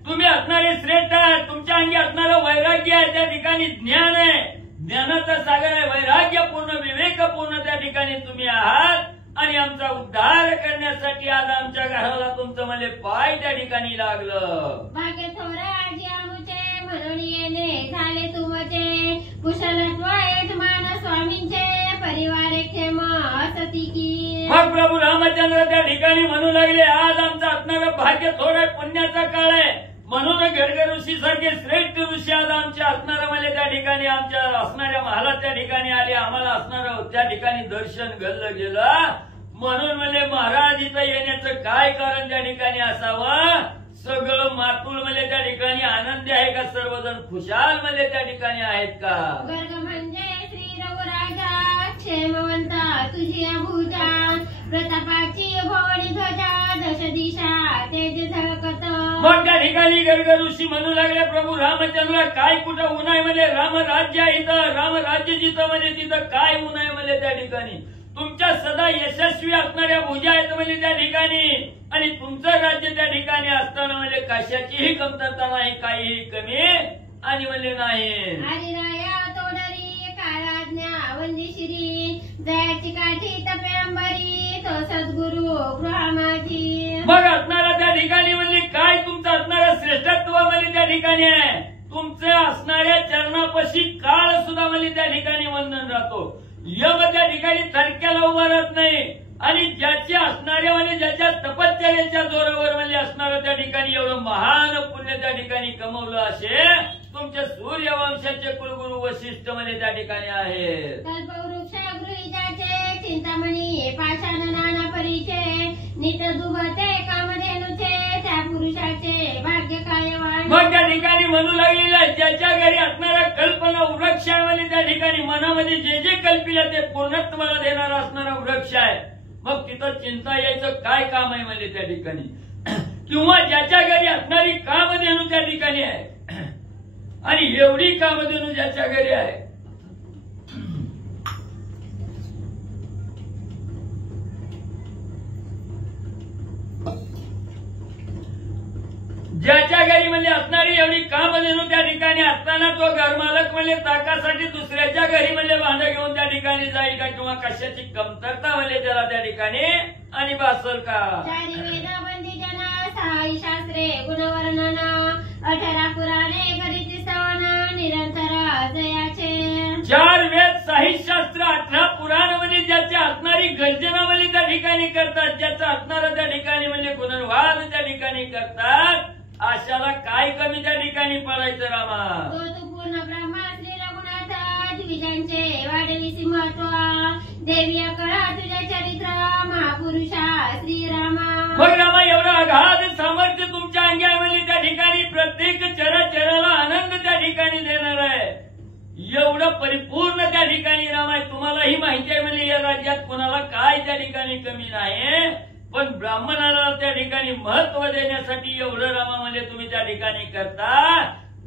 तुम्ही असणारे श्रेष्ठ आहात, तुमच्या अंगी असणारं वैराग्य आहे त्या ठिकाणी, ज्ञान आहे, ज्ञानाचा सागर आहे, वैराग्यपूर्ण विवेकपूर्ण त्या ठिकाणी तुम्ही आहात आणि आमचा उद्धार करण्यासाठी आज आमच्या घराला तुमचं म्हणजे पाय त्या ठिकाणी लागलं. भाग्य थोरा आजी आमुचे म्हणून येणे झाले तुमचे कुशलत्व यजमान स्वामींचे परिवार क्षेम असती की. मग प्रभू रामचंद्र त्या ठिकाणी म्हणू लागले आज आमचं असणारं भाग्य थोडं पुण्याचा काळ आहे म्हणून घरघरुशी सारखे श्रेष्ठ ऋषी आज आमच्या असणारं म्हणजे त्या ठिकाणी आमच्या असणाऱ्या महालात त्या ठिकाणी आले, आम्हाला असणारं त्या ठिकाणी दर्शन घडलं गेलं. म्हणून म्हणजे महाराज इथं येण्याचं काय कारण त्या ठिकाणी असावं. सगळं मातुल म्हणजे त्या ठिकाणी आनंदी आहे का, सर्वजण खुशाल म्हणजे त्या ठिकाणी आहेत का. गर्ग म्हणजे श्री रघुराजा क्षेमवंता तुझी भुजा प्रतापाची भोवणी ध्वजा दश दिशा तेज झळकत. मग त्या ठिकाणी घरघरुशी म्हणू लागले प्रभू रामचंद्र काय कुठं ऊन आहे म्हणजे रामराज्य आहे इथं, रामराज्य जिथं म्हणजे तिथं काय ऊन आहे म्हणजे त्या ठिकाणी तुमच्या सदा यशस्वी असणाऱ्या भुजा आहेत म्हणजे त्या ठिकाणी आणि तुमचं राज्य त्या ठिकाणी असताना म्हणजे कशाचीही कमतरता नाही, काहीही कमी आणि म्हणजे नाही. आदिराया तोडरी काळाज्ञा वंदिशिरी जयाची काठी तपे अंबरी तो सद्गुरु गृहा माझी. मग असणारा त्या ठिकाणी म्हणजे काय तुमचं असणारं श्रेष्ठत्व म्हणजे त्या ठिकाणी आहे. तुमचं असणाऱ्या चरणापाशी काळ सुद्धा म्हणजे त्या ठिकाणी वंदन राहतो. यम त्या ठिकाणी थडक्याला उभा राहत नाही आणि ज्याचे असणारे म्हणजे ज्याच्या तपश्चर्याच्या जोरावर म्हणजे असणारं त्या ठिकाणी एवढं महान पुण्य त्या ठिकाणी कमवलं असे तुमच्या सूर्यवंशाचे कुलगुरू वशिष्ठ म्हणजे त्या ठिकाणी आहेत. कल्पवृक्ष गृहीजाचे चिंतामणी पाषाण नाना परिचय नित दुभते कामधेनुचे त्या पुरुषाचे भाग्य कायवान. मग त्या ठिकाणी म्हणू लागलेलं आहे ज्याच्या घरी असणारा कल्पना वृक्ष आहे म्हणजे त्या ठिकाणी मनामध्ये जे जे कल्पिलं ते पूर्णत्वाला देणारा असणारा वृक्ष आहे. मग तिथं चिंता यायचं काय काम आहे म्हणजे त्या ठिकाणी किंवा ज्याच्या घरी असणारी कामधेनू त्या ठिकाणी आहे आणि एवढी कामधेनू ज्याच्या घरी आहे, ज्याच्या घरी म्हणजे असणारी एवढी कामधेनू त्या ठिकाणी असताना तो घरमालक म्हणजे ताकासाठी दुसऱ्याच्या घरी म्हणजे भांडं घेऊन त्या ठिकाणी जाईल का, किंवा कशाची कमतरता म्हणजे त्याला त्या ठिकाणी आणि भासल का. चारी वेद बंदिजन 6 शास्त्रे गुणवर्णन 18 पुराणे करीती स्तवन निरंतर जयाचे. 4 वेद 6 शास्त्र 18 पुराण म्हणजे ज्याच्या असणारी गर्जना म्हणजे त्या ठिकाणी करतात, ज्याचं असणारं त्या ठिकाणी म्हणजे गुणवाद त्या ठिकाणी करतात, अशाला काय कमी त्या ठिकाणी पडायचं रामा. तो तू पूर्ण ब्रह्मा श्री रघुनाथ द्विजांचे वाढविसी महत्व देवी कळा तुझ्या चरित्र महापुरुषा श्रीरामा. मग रामा एवढं अगाध सामर्थ्य तुमच्या अंगी आहे म्हणजे त्या ठिकाणी प्रत्येक चराचराला आनंद त्या ठिकाणी देणार आहे. एवढं परिपूर्ण त्या ठिकाणी राम आहे. तुम्हालाही माहिती आहे म्हणजे या राज्यात कोणाला काय त्या ठिकाणी कमी नाही, पण ब्राह्मणाला त्या ठिकाणी महत्व देण्यासाठी एवढं रामा म्हणजे तुम्ही त्या ठिकाणी करता.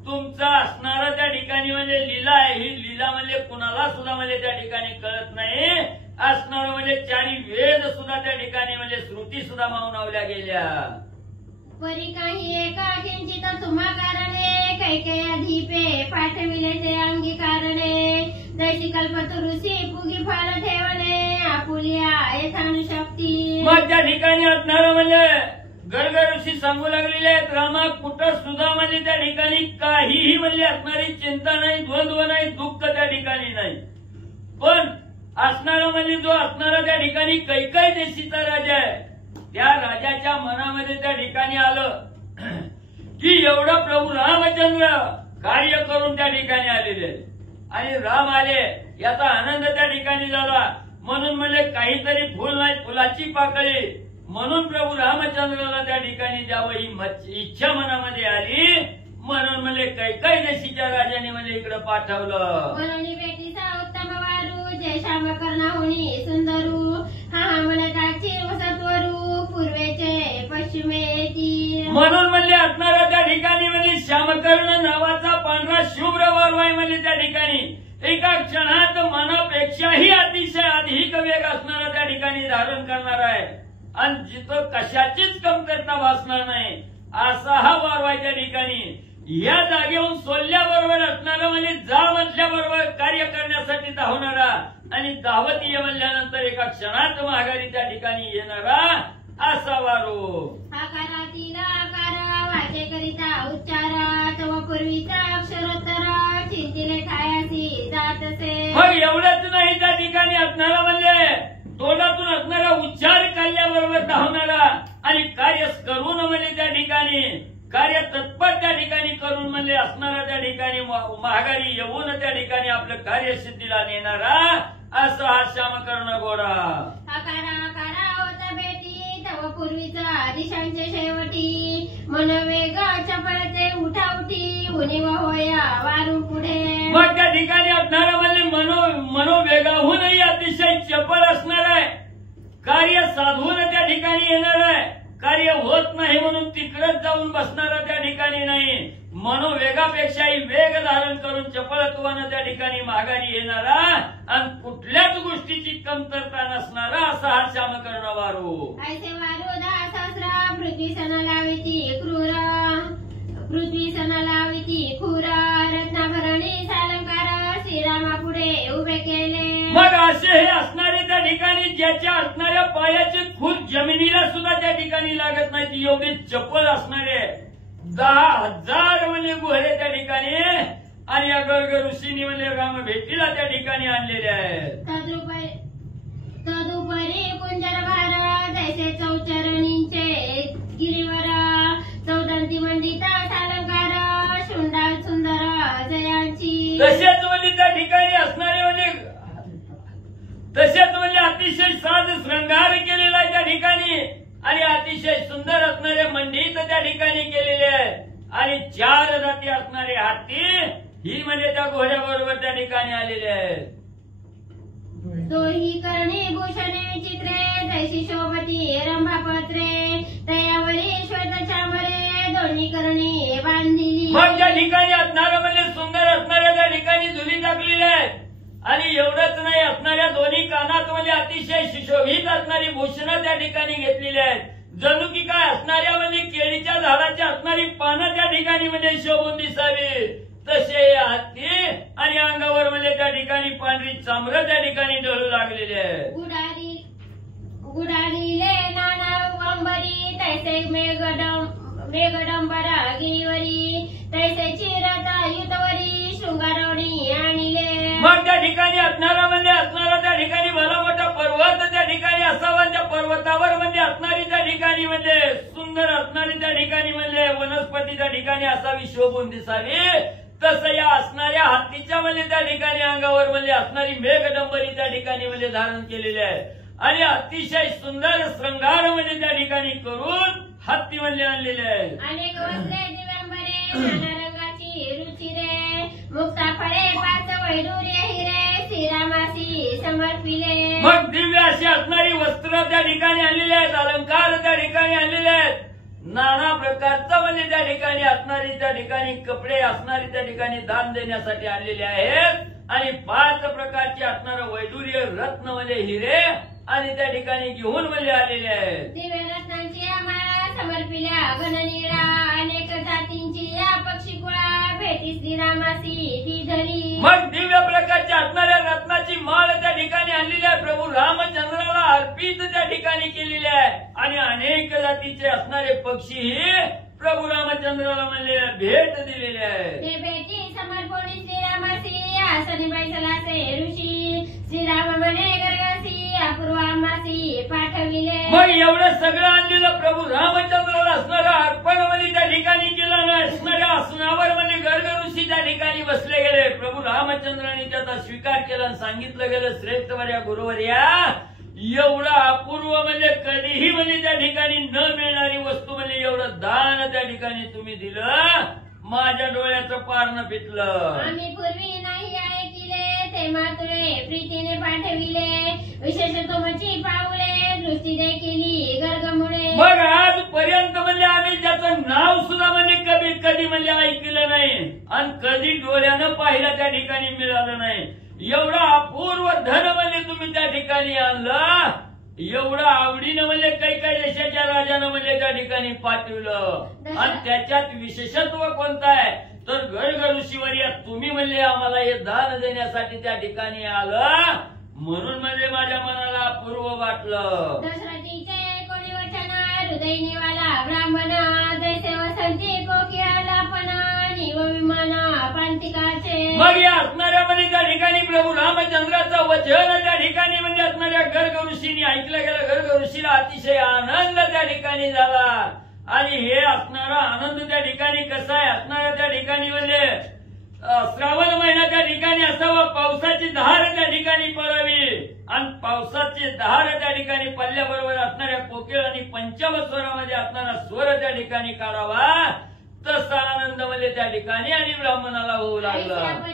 तुमचा असणारं त्या ठिकाणी म्हणजे लीला आहे, ही लीला म्हणजे कुणाला सुद्धा म्हणजे त्या ठिकाणी कळत नाही. असणारं म्हणजे 4 वेद सुद्धा त्या ठिकाणी म्हणजे श्रुती सुद्धा मावनावल्या गेल्या. परी काही एका किंचित तुम्हा कारणे कैकेया धीपे पाठविले ते अंगी कारणे जशी कल्पतरुषी पुगी फळ ठेवले आपुलिया यथानुशक्ती. मग त्या ठिकाणी असणारं म्हणजे गर्ग ऋषी सांगू लागलेले आहेत, रामा कुठं सुद्धा म्हणजे त्या ठिकाणी काहीही म्हणजे असणारी चिंता नाही, द्वंद्व नाही, दुःख त्या ठिकाणी नाही. पण असणारा म्हणजे जो असणारा त्या ठिकाणी कैकेयी देशीचा राजा आहे, त्या राजाच्या मनामध्ये त्या ठिकाणी आलं की एवढं प्रभू रामचंद्र कार्य करून त्या ठिकाणी आलेले आणि राम आले याचा आनंद त्या ठिकाणी झाला. म्हणून म्हणजे काहीतरी फुल नाही, फुलाची पाकळी म्हणून प्रभू रामचंद्राला त्या ठिकाणी द्यावं ही इच्छा मनामध्ये आली. म्हणून म्हणजे कैकेयी देशीच्या राजाने म्हणजे इकडे पाठवलं. वरुणी बेटीचा उत्तम वारू जय श्याम कर्णाहुनी सुंदरू हा म्हणताची वसतवरू पूर्वेचे पश्चिमेची. म्हणून म्हणजे असणारा त्या ठिकाणी म्हणजे श्यामकर्ण नावाचा पांढरा शुभ्र वारवाई म्हणजे त्या ठिकाणी एका क्षणात मनापेक्षाही अतिशय अधिक वेग असणारा त्या ठिकाणी धारण करणार आहे आणि जिथं कशाचीच कमतरता भासणार नाही असा हा वारवाई त्या ठिकाणी या जागेहून सोडल्याबरोबर असणारा म्हणजे जा म्हटल्याबरोबर कार्य करण्यासाठी धावणारा आणि धावत ये म्हणल्यानंतर एका क्षणात माघारी त्या ठिकाणी येणारा असा वारू. आकारातील आकार वाचेकरिता उच्चार तव पूर्वीचा अक्षरोत्तर चिंतिले ठायासी जातसे. मग एवढंच नाही त्या ठिकाणी असणारा म्हणजे तोंडातून असणारा उच्चार काढल्याबरोबर धावणारा आणि कार्य करून म्हणजे त्या ठिकाणी कार्य तत्पर त्या ठिकाणी करून म्हणजे असणारा त्या ठिकाणी माघारी येऊन त्या ठिकाणी आपलं कार्यसिद्धीला नेणारा असा हा श्यामकर्ण घोडा. आकारा आकारा होता बेटी तव पूर्वीचा दिशांचे शेवटी मनोवेग चपळते उठाउठी उणीव होया वारून पुढे. मग त्या ठिकाणी असणारा म्हणजे मनोवेगाहूनही अतिशय चपळ असणार आहे. कार्य साधून त्या ठिकाणी येणार आहे. कार्य होत नाही म्हणून तिकडच जाऊन बसणारा त्या ठिकाणी नाही, मनोवेगापेक्षाही वेग धारण करून चपळत्वानं त्या ठिकाणी माघारी येणारा आणि कुठल्याच गोष्टीची कमतरता नसणारा असा हा श्यामकर्ण वारू. ऐसे वारू 10 सहस्र पृथ्वी सण लाविती क्रूर पृथ्वी सण लाविती खूर रत्नाभरणी सालंकार श्रीरामा पुढे उभे केले. मग असे हे असणारे त्या ठिकाणी ज्याच्या असणाऱ्या पायाचे खूप जमिनीला सुद्धा त्या ठिकाणी लागत नाही एवढे चपळ असणारे 10,000 म्हणजे घोडे त्या ठिकाणी आणि या गर्ग ऋषींनी म्हणजे राम भेटीला त्या ठिकाणी आणलेले आहेत. तदुपरी कुंजर भार जैसे चौचरणींचे गिरीवर चौदंती मंडिता सालंकार शुंडा सुंदर जयांची. तसेच म्हणजे त्या ठिकाणी असणारे म्हणजे तसेच म्हणजे अतिशय साज श्रंगार केलेला आहे त्या ठिकाणी आणि अतिशय सुंदर असणारे मंडित त्या ठिकाणी केलेले आहेत आणि 4 जाती असणारे हत्ती ही म्हणजे त्या घोड्याबरोबर त्या ठिकाणी आलेले आहेत. तोही करणी भूषणे विचित्रे जैसी शोभती रंभापत्रे तयावरी श्वेत चांबरे दोन्ही करणी बांधिली. मग त्या ठिकाणी असणारं म्हणजे सुंदर असणाऱ्या त्या ठिकाणी झुली टाकलेल्या आहेत आणि एवढंच नाही असणाऱ्या दोन्ही कानात म्हणजे अतिशय सुशोभित असणारी भूषणं त्या ठिकाणी घेतलेली आहेत. जणू की काय असणाऱ्या म्हणजे केळीच्या झाडाची असणारी पानं त्या ठिकाणी म्हणजे शोभून दिसावी तसे हत्ती आणि अंगावर म्हणजे त्या ठिकाणी पांढरी चामरं त्या ठिकाणी डोलू लागलेली आहे. गुडारिले नाना अंबरी तैसे मेघडंबर गिरीवरी तैसे चिरता युतवरी शृंगारवणी आणिले. मग त्या ठिकाणी असणारा म्हणजे असणारा त्या ठिकाणी भला मोठा पर्वत त्या ठिकाणी असावा. त्या पर्वतावर म्हणजे असणारी त्या ठिकाणी म्हणजे सुंदर असणारी त्या ठिकाणी म्हणजे वनस्पती त्या ठिकाणी असावी शोभून दिसावी तसं या असणाऱ्या हत्तीच्या म्हणजे त्या ठिकाणी अंगावर म्हणजे असणारी मेघडंबरी त्या ठिकाणी म्हणजे धारण केलेली आहे आणि अतिशय सुंदर श्रृंगार म्हणजे त्या ठिकाणी करून हत्ती म्हणजे आणलेले आहे. अनेक वस्त्रे दिव्यांबरे नाना रंगाची रुचिरे मुक्ता फळे पाच वैडूर्य हिरे श्रीरामासी समर्पिले. मग दिव्य अशी असणारी वस्त्र त्या ठिकाणी आणलेली आहेत अलंकार त्या ठिकाणी आणलेले आहेत नाना प्रकारचं म्हणजे त्या ठिकाणी असणारी त्या ठिकाणी कपडे असणारी त्या ठिकाणी दान देण्यासाठी आणलेले आहेत आणि 5 प्रकारचे असणारं वैडूर्य रत्न म्हणजे हिरे आणि त्या ठिकाणी घेऊन म्हणजे आलेले आहेत. दिव्य रत्नांची आम्हाला समर्पिल्या गणनीरा अनेक जातींची या पक्षीकुळा भेटी श्रीरामासी ती धरी. मग दिव्य प्रकारच्या असणाऱ्या रत्नाची माळ त्या ठिकाणी आणलेली आहे प्रभू रामचंद्राला अर्पित त्या ठिकाणी केलेली आहे आणि अनेक जातीचे असणारे पक्षी प्रभू रामचंद्राला म्हणजे भेट दिलेली आहे. ते भेटी समर्पणी श्रीरामासी आसनी बैसलाचे ऋषी श्रीराम म्हणे गर्गासी अपूर्वामासी पाठविले. मग एवढं सगळं आणलेलं प्रभू रामचंद्राला असणारं अर्पण म्हणजे त्या ठिकाणी केलं नाही असणाऱ्या आसनावर म्हणजे गर्ग ऋषी त्या ठिकाणी बसले गेले. प्रभू रामचंद्राने त्याचा स्वीकार केला आणि सांगितलं गेलं श्रेष्ठवर्या गुरुवर्या एवढं अपूर्व म्हणजे कधीही म्हणजे त्या ठिकाणी न मिळणारी वस्तू म्हणजे एवढं दान त्या ठिकाणी तुम्ही दिलं माझ्या डोळ्याचं पारणं पिटलं. आम्ही पूर्वी नाही ऐकिले ते मातुळे प्रीतीने पाठविले विशेष तुमची पाऊले दृष्टी देखील गर्गमुळे. मग आजपर्यंत म्हणजे आम्ही त्याचं नाव सुद्धा म्हणजे कधी म्हणजे ऐकलं नाही आणि कधी डोळ्यानं पाहिलं त्या ठिकाणी मिळालं नाही. एवढं अपूर्व धन म्हणजे तुम्ही त्या ठिकाणी आणलं एवढं आवडीनं म्हणजे काही देशाच्या राजानं म्हणजे त्या ठिकाणी पाठवलं आणि त्याच्यात विशेषत्व कोणतं आहे तर गर्ग ऋषीवर्या तुम्ही म्हणजे आम्हाला हे दान देण्यासाठी त्या ठिकाणी आलं म्हणून म्हणजे माझ्या मनाला अपूर्व वाटलं. दशरथीचे कोणी वचन हृदय निवाला ब्राह्मण जैसे वसंती कोकिळाला पण विमान प्रांतिकाचे. मग या असणाऱ्या म्हणजे त्या ठिकाणी प्रभू रामचंद्राचं वचन त्या ठिकाणी म्हणजे असणाऱ्या गर्ग ऋषीने ऐकलं गेलं. गर्ग ऋषीला अतिशय आनंद त्या ठिकाणी झाला आणि हे असणारा आनंद त्या ठिकाणी कसा आहे असणाऱ्या त्या ठिकाणी म्हणजे श्रावण महिना त्या ठिकाणी असावा पावसाची धार त्या ठिकाणी पडावी आणि पावसाची धार त्या ठिकाणी पडल्याबरोबर असणाऱ्या कोकिळ आणि पंचम स्वरामध्ये असणारा स्वर त्या ठिकाणी काढावा तसा आनंद म्हणजे त्या ठिकाणी आणि ब्राह्मणाला होऊ लागला. गर्ग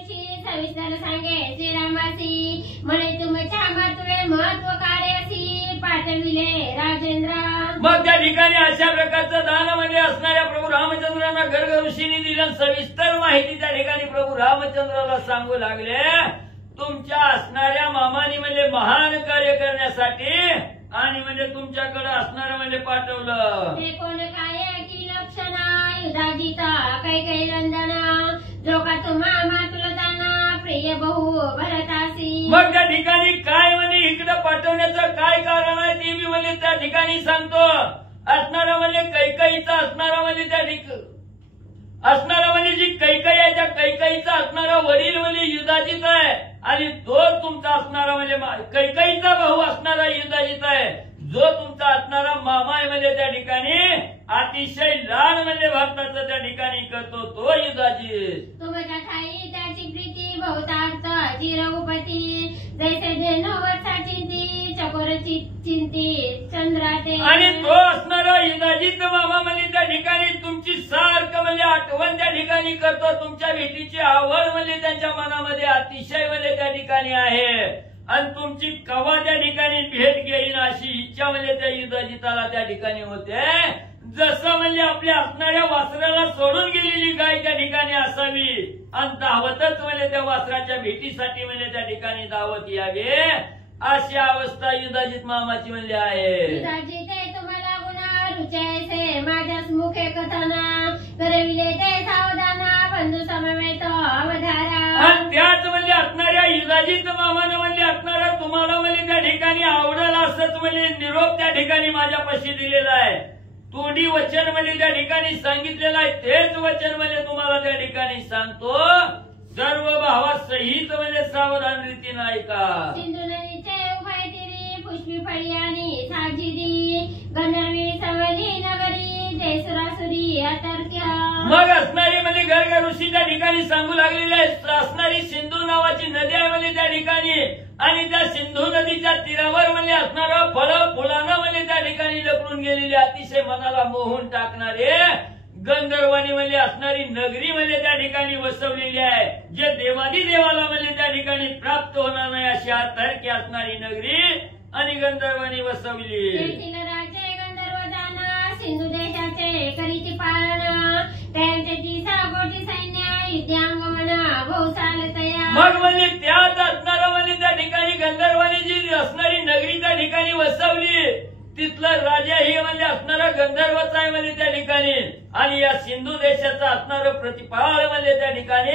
ऋषी सविस्तर सांगे श्रीरामासी म्हणे तुमच्या मातुळे महत्व कार्यासी पाठविले राजेंद्र. मग त्या ठिकाणी अशा प्रकारचं दान म्हणजे असणाऱ्या प्रभू रामचंद्रांना गर्ग ऋषींनी दिलं सविस्तर माहिती त्या ठिकाणी प्रभू रामचंद्राला सांगू लागले. तुमच्या असणाऱ्या मामानी म्हणजे महान कार्य करण्यासाठी आणि म्हणजे तुमच्याकडे असणारं म्हणजे पाठवलं. ते कोण काय की लक्षणा युधाजिता काही रंजना जो का तुम्हा मातुला जाना प्रिय बहु भरतासी. मग त्या ठिकाणी काय म्हणजे इकडं पाठवण्याचं काय कारण आहे ते मी म्हणजे त्या ठिकाणी सांगतो. असणारा म्हणजे कैकईचा असणारा म्हणजे त्या ठिकाणी असणारा म्हणजे जी कैकई आहे त्या कैकईचा असणारा वडील म्हणजे युधाजित आहे आणि तो तुमचा असणारा म्हणजे कैकईचा भाऊ असणारा युधाजित आहे. जो तुमचा असणारा मामा आहे म्हणजे त्या ठिकाणी अतिशय लहान म्हणजे भारताचं त्या ठिकाणी करतो तो युधाजित. तुमच्या ठाई त्याची प्रीती बहुतार्थ जी रघुपती जैसे धेनु वर्षाची ती चकोर चिंती चंद्राते. आणि तो असणारा युधाजित मामा म्हणजे त्या ठिकाणी तुमची सारखं म्हणजे आठवण त्या ठिकाणी करतो. तुमच्या भेटीची आवड म्हणजे त्यांच्या मनामध्ये अतिशय म्हणजे त्या ठिकाणी आहे आणि तुमची कवा त्या ठिकाणी भेट घेईन अशी इच्छा म्हणजे त्या युधाजिताला त्या ठिकाणी होते. जसं म्हणजे आपल्या असणाऱ्या वासराला सोडून गेलेली गाय त्या ठिकाणी असावी आणि धावतच म्हणजे त्या वासराच्या भेटीसाठी म्हणजे त्या ठिकाणी धावत यावे अशी अवस्था युधाजित मामाची म्हणजे आहे. तुम्हाला गुन्हा रुचायचे माझ्याच मुखे कथना करविले ते सावधाना बंधू समवेत अवधारा. आणि त्याच म्हणजे असणाऱ्या युधाजित मामानं म्हणजे असणारा तुम्हाला म्हणजे त्या ठिकाणी आवडल असंच म्हणजे निरोप त्या ठिकाणी माझ्यापाशी दिलेला आहे. तोंडी वचन म्हणजे त्या ठिकाणी सांगितलेलं आहे तेच वचन म्हणजे तुम्हाला त्या ठिकाणी सांगतो. सर्व भावासहित म्हणजे सावधान रीतीनं ऐका. सिंधू नदीचे उभय तिरी पुष्पी फळी आणि साजिरी गंधर्वी सवली नगरी जय सुरासुरी अतर्क्य. मग असणारी म्हणजे गर्ग ऋषी त्या ठिकाणी सांगू लागलेले आहे असणारी सिंधू नावाची नदी आहे म्हणजे त्या ठिकाणी आणि त्या सिंधू नदीच्या तीरावर म्हणजे असणारं फळ फुलानं म्हणजे त्या ठिकाणी लपडून गेलेले अतिशय मनाला मोहून टाकणारे गंधर्वानी म्हणजे असणारी नगरी म्हणजे त्या ठिकाणी वसवलेली आहे. जे देवादी देवाला म्हणजे त्या ठिकाणी प्राप्त होणार नाही अशी अतर्क्य असणारी नगरी आणि गंधर्वानी वसवली. राज्य गंधर्व जाना सिंधू देशाचे करीची पालना त्यांचे 30 कोटी सैन्य युद्धांगमना भोवसाल तया. मग म्हणजे त्याच असणारं म्हणजे त्या ठिकाणी गंधर्वानी जी असणारी नगरी त्या ठिकाणी वसवली तिथला राजा ही म्हणजे असणारा गंधर्वच आहे म्हणजे त्या ठिकाणी आणि या सिंधू देशाचा असणारं प्रतिपाळ म्हणजे त्या ठिकाणी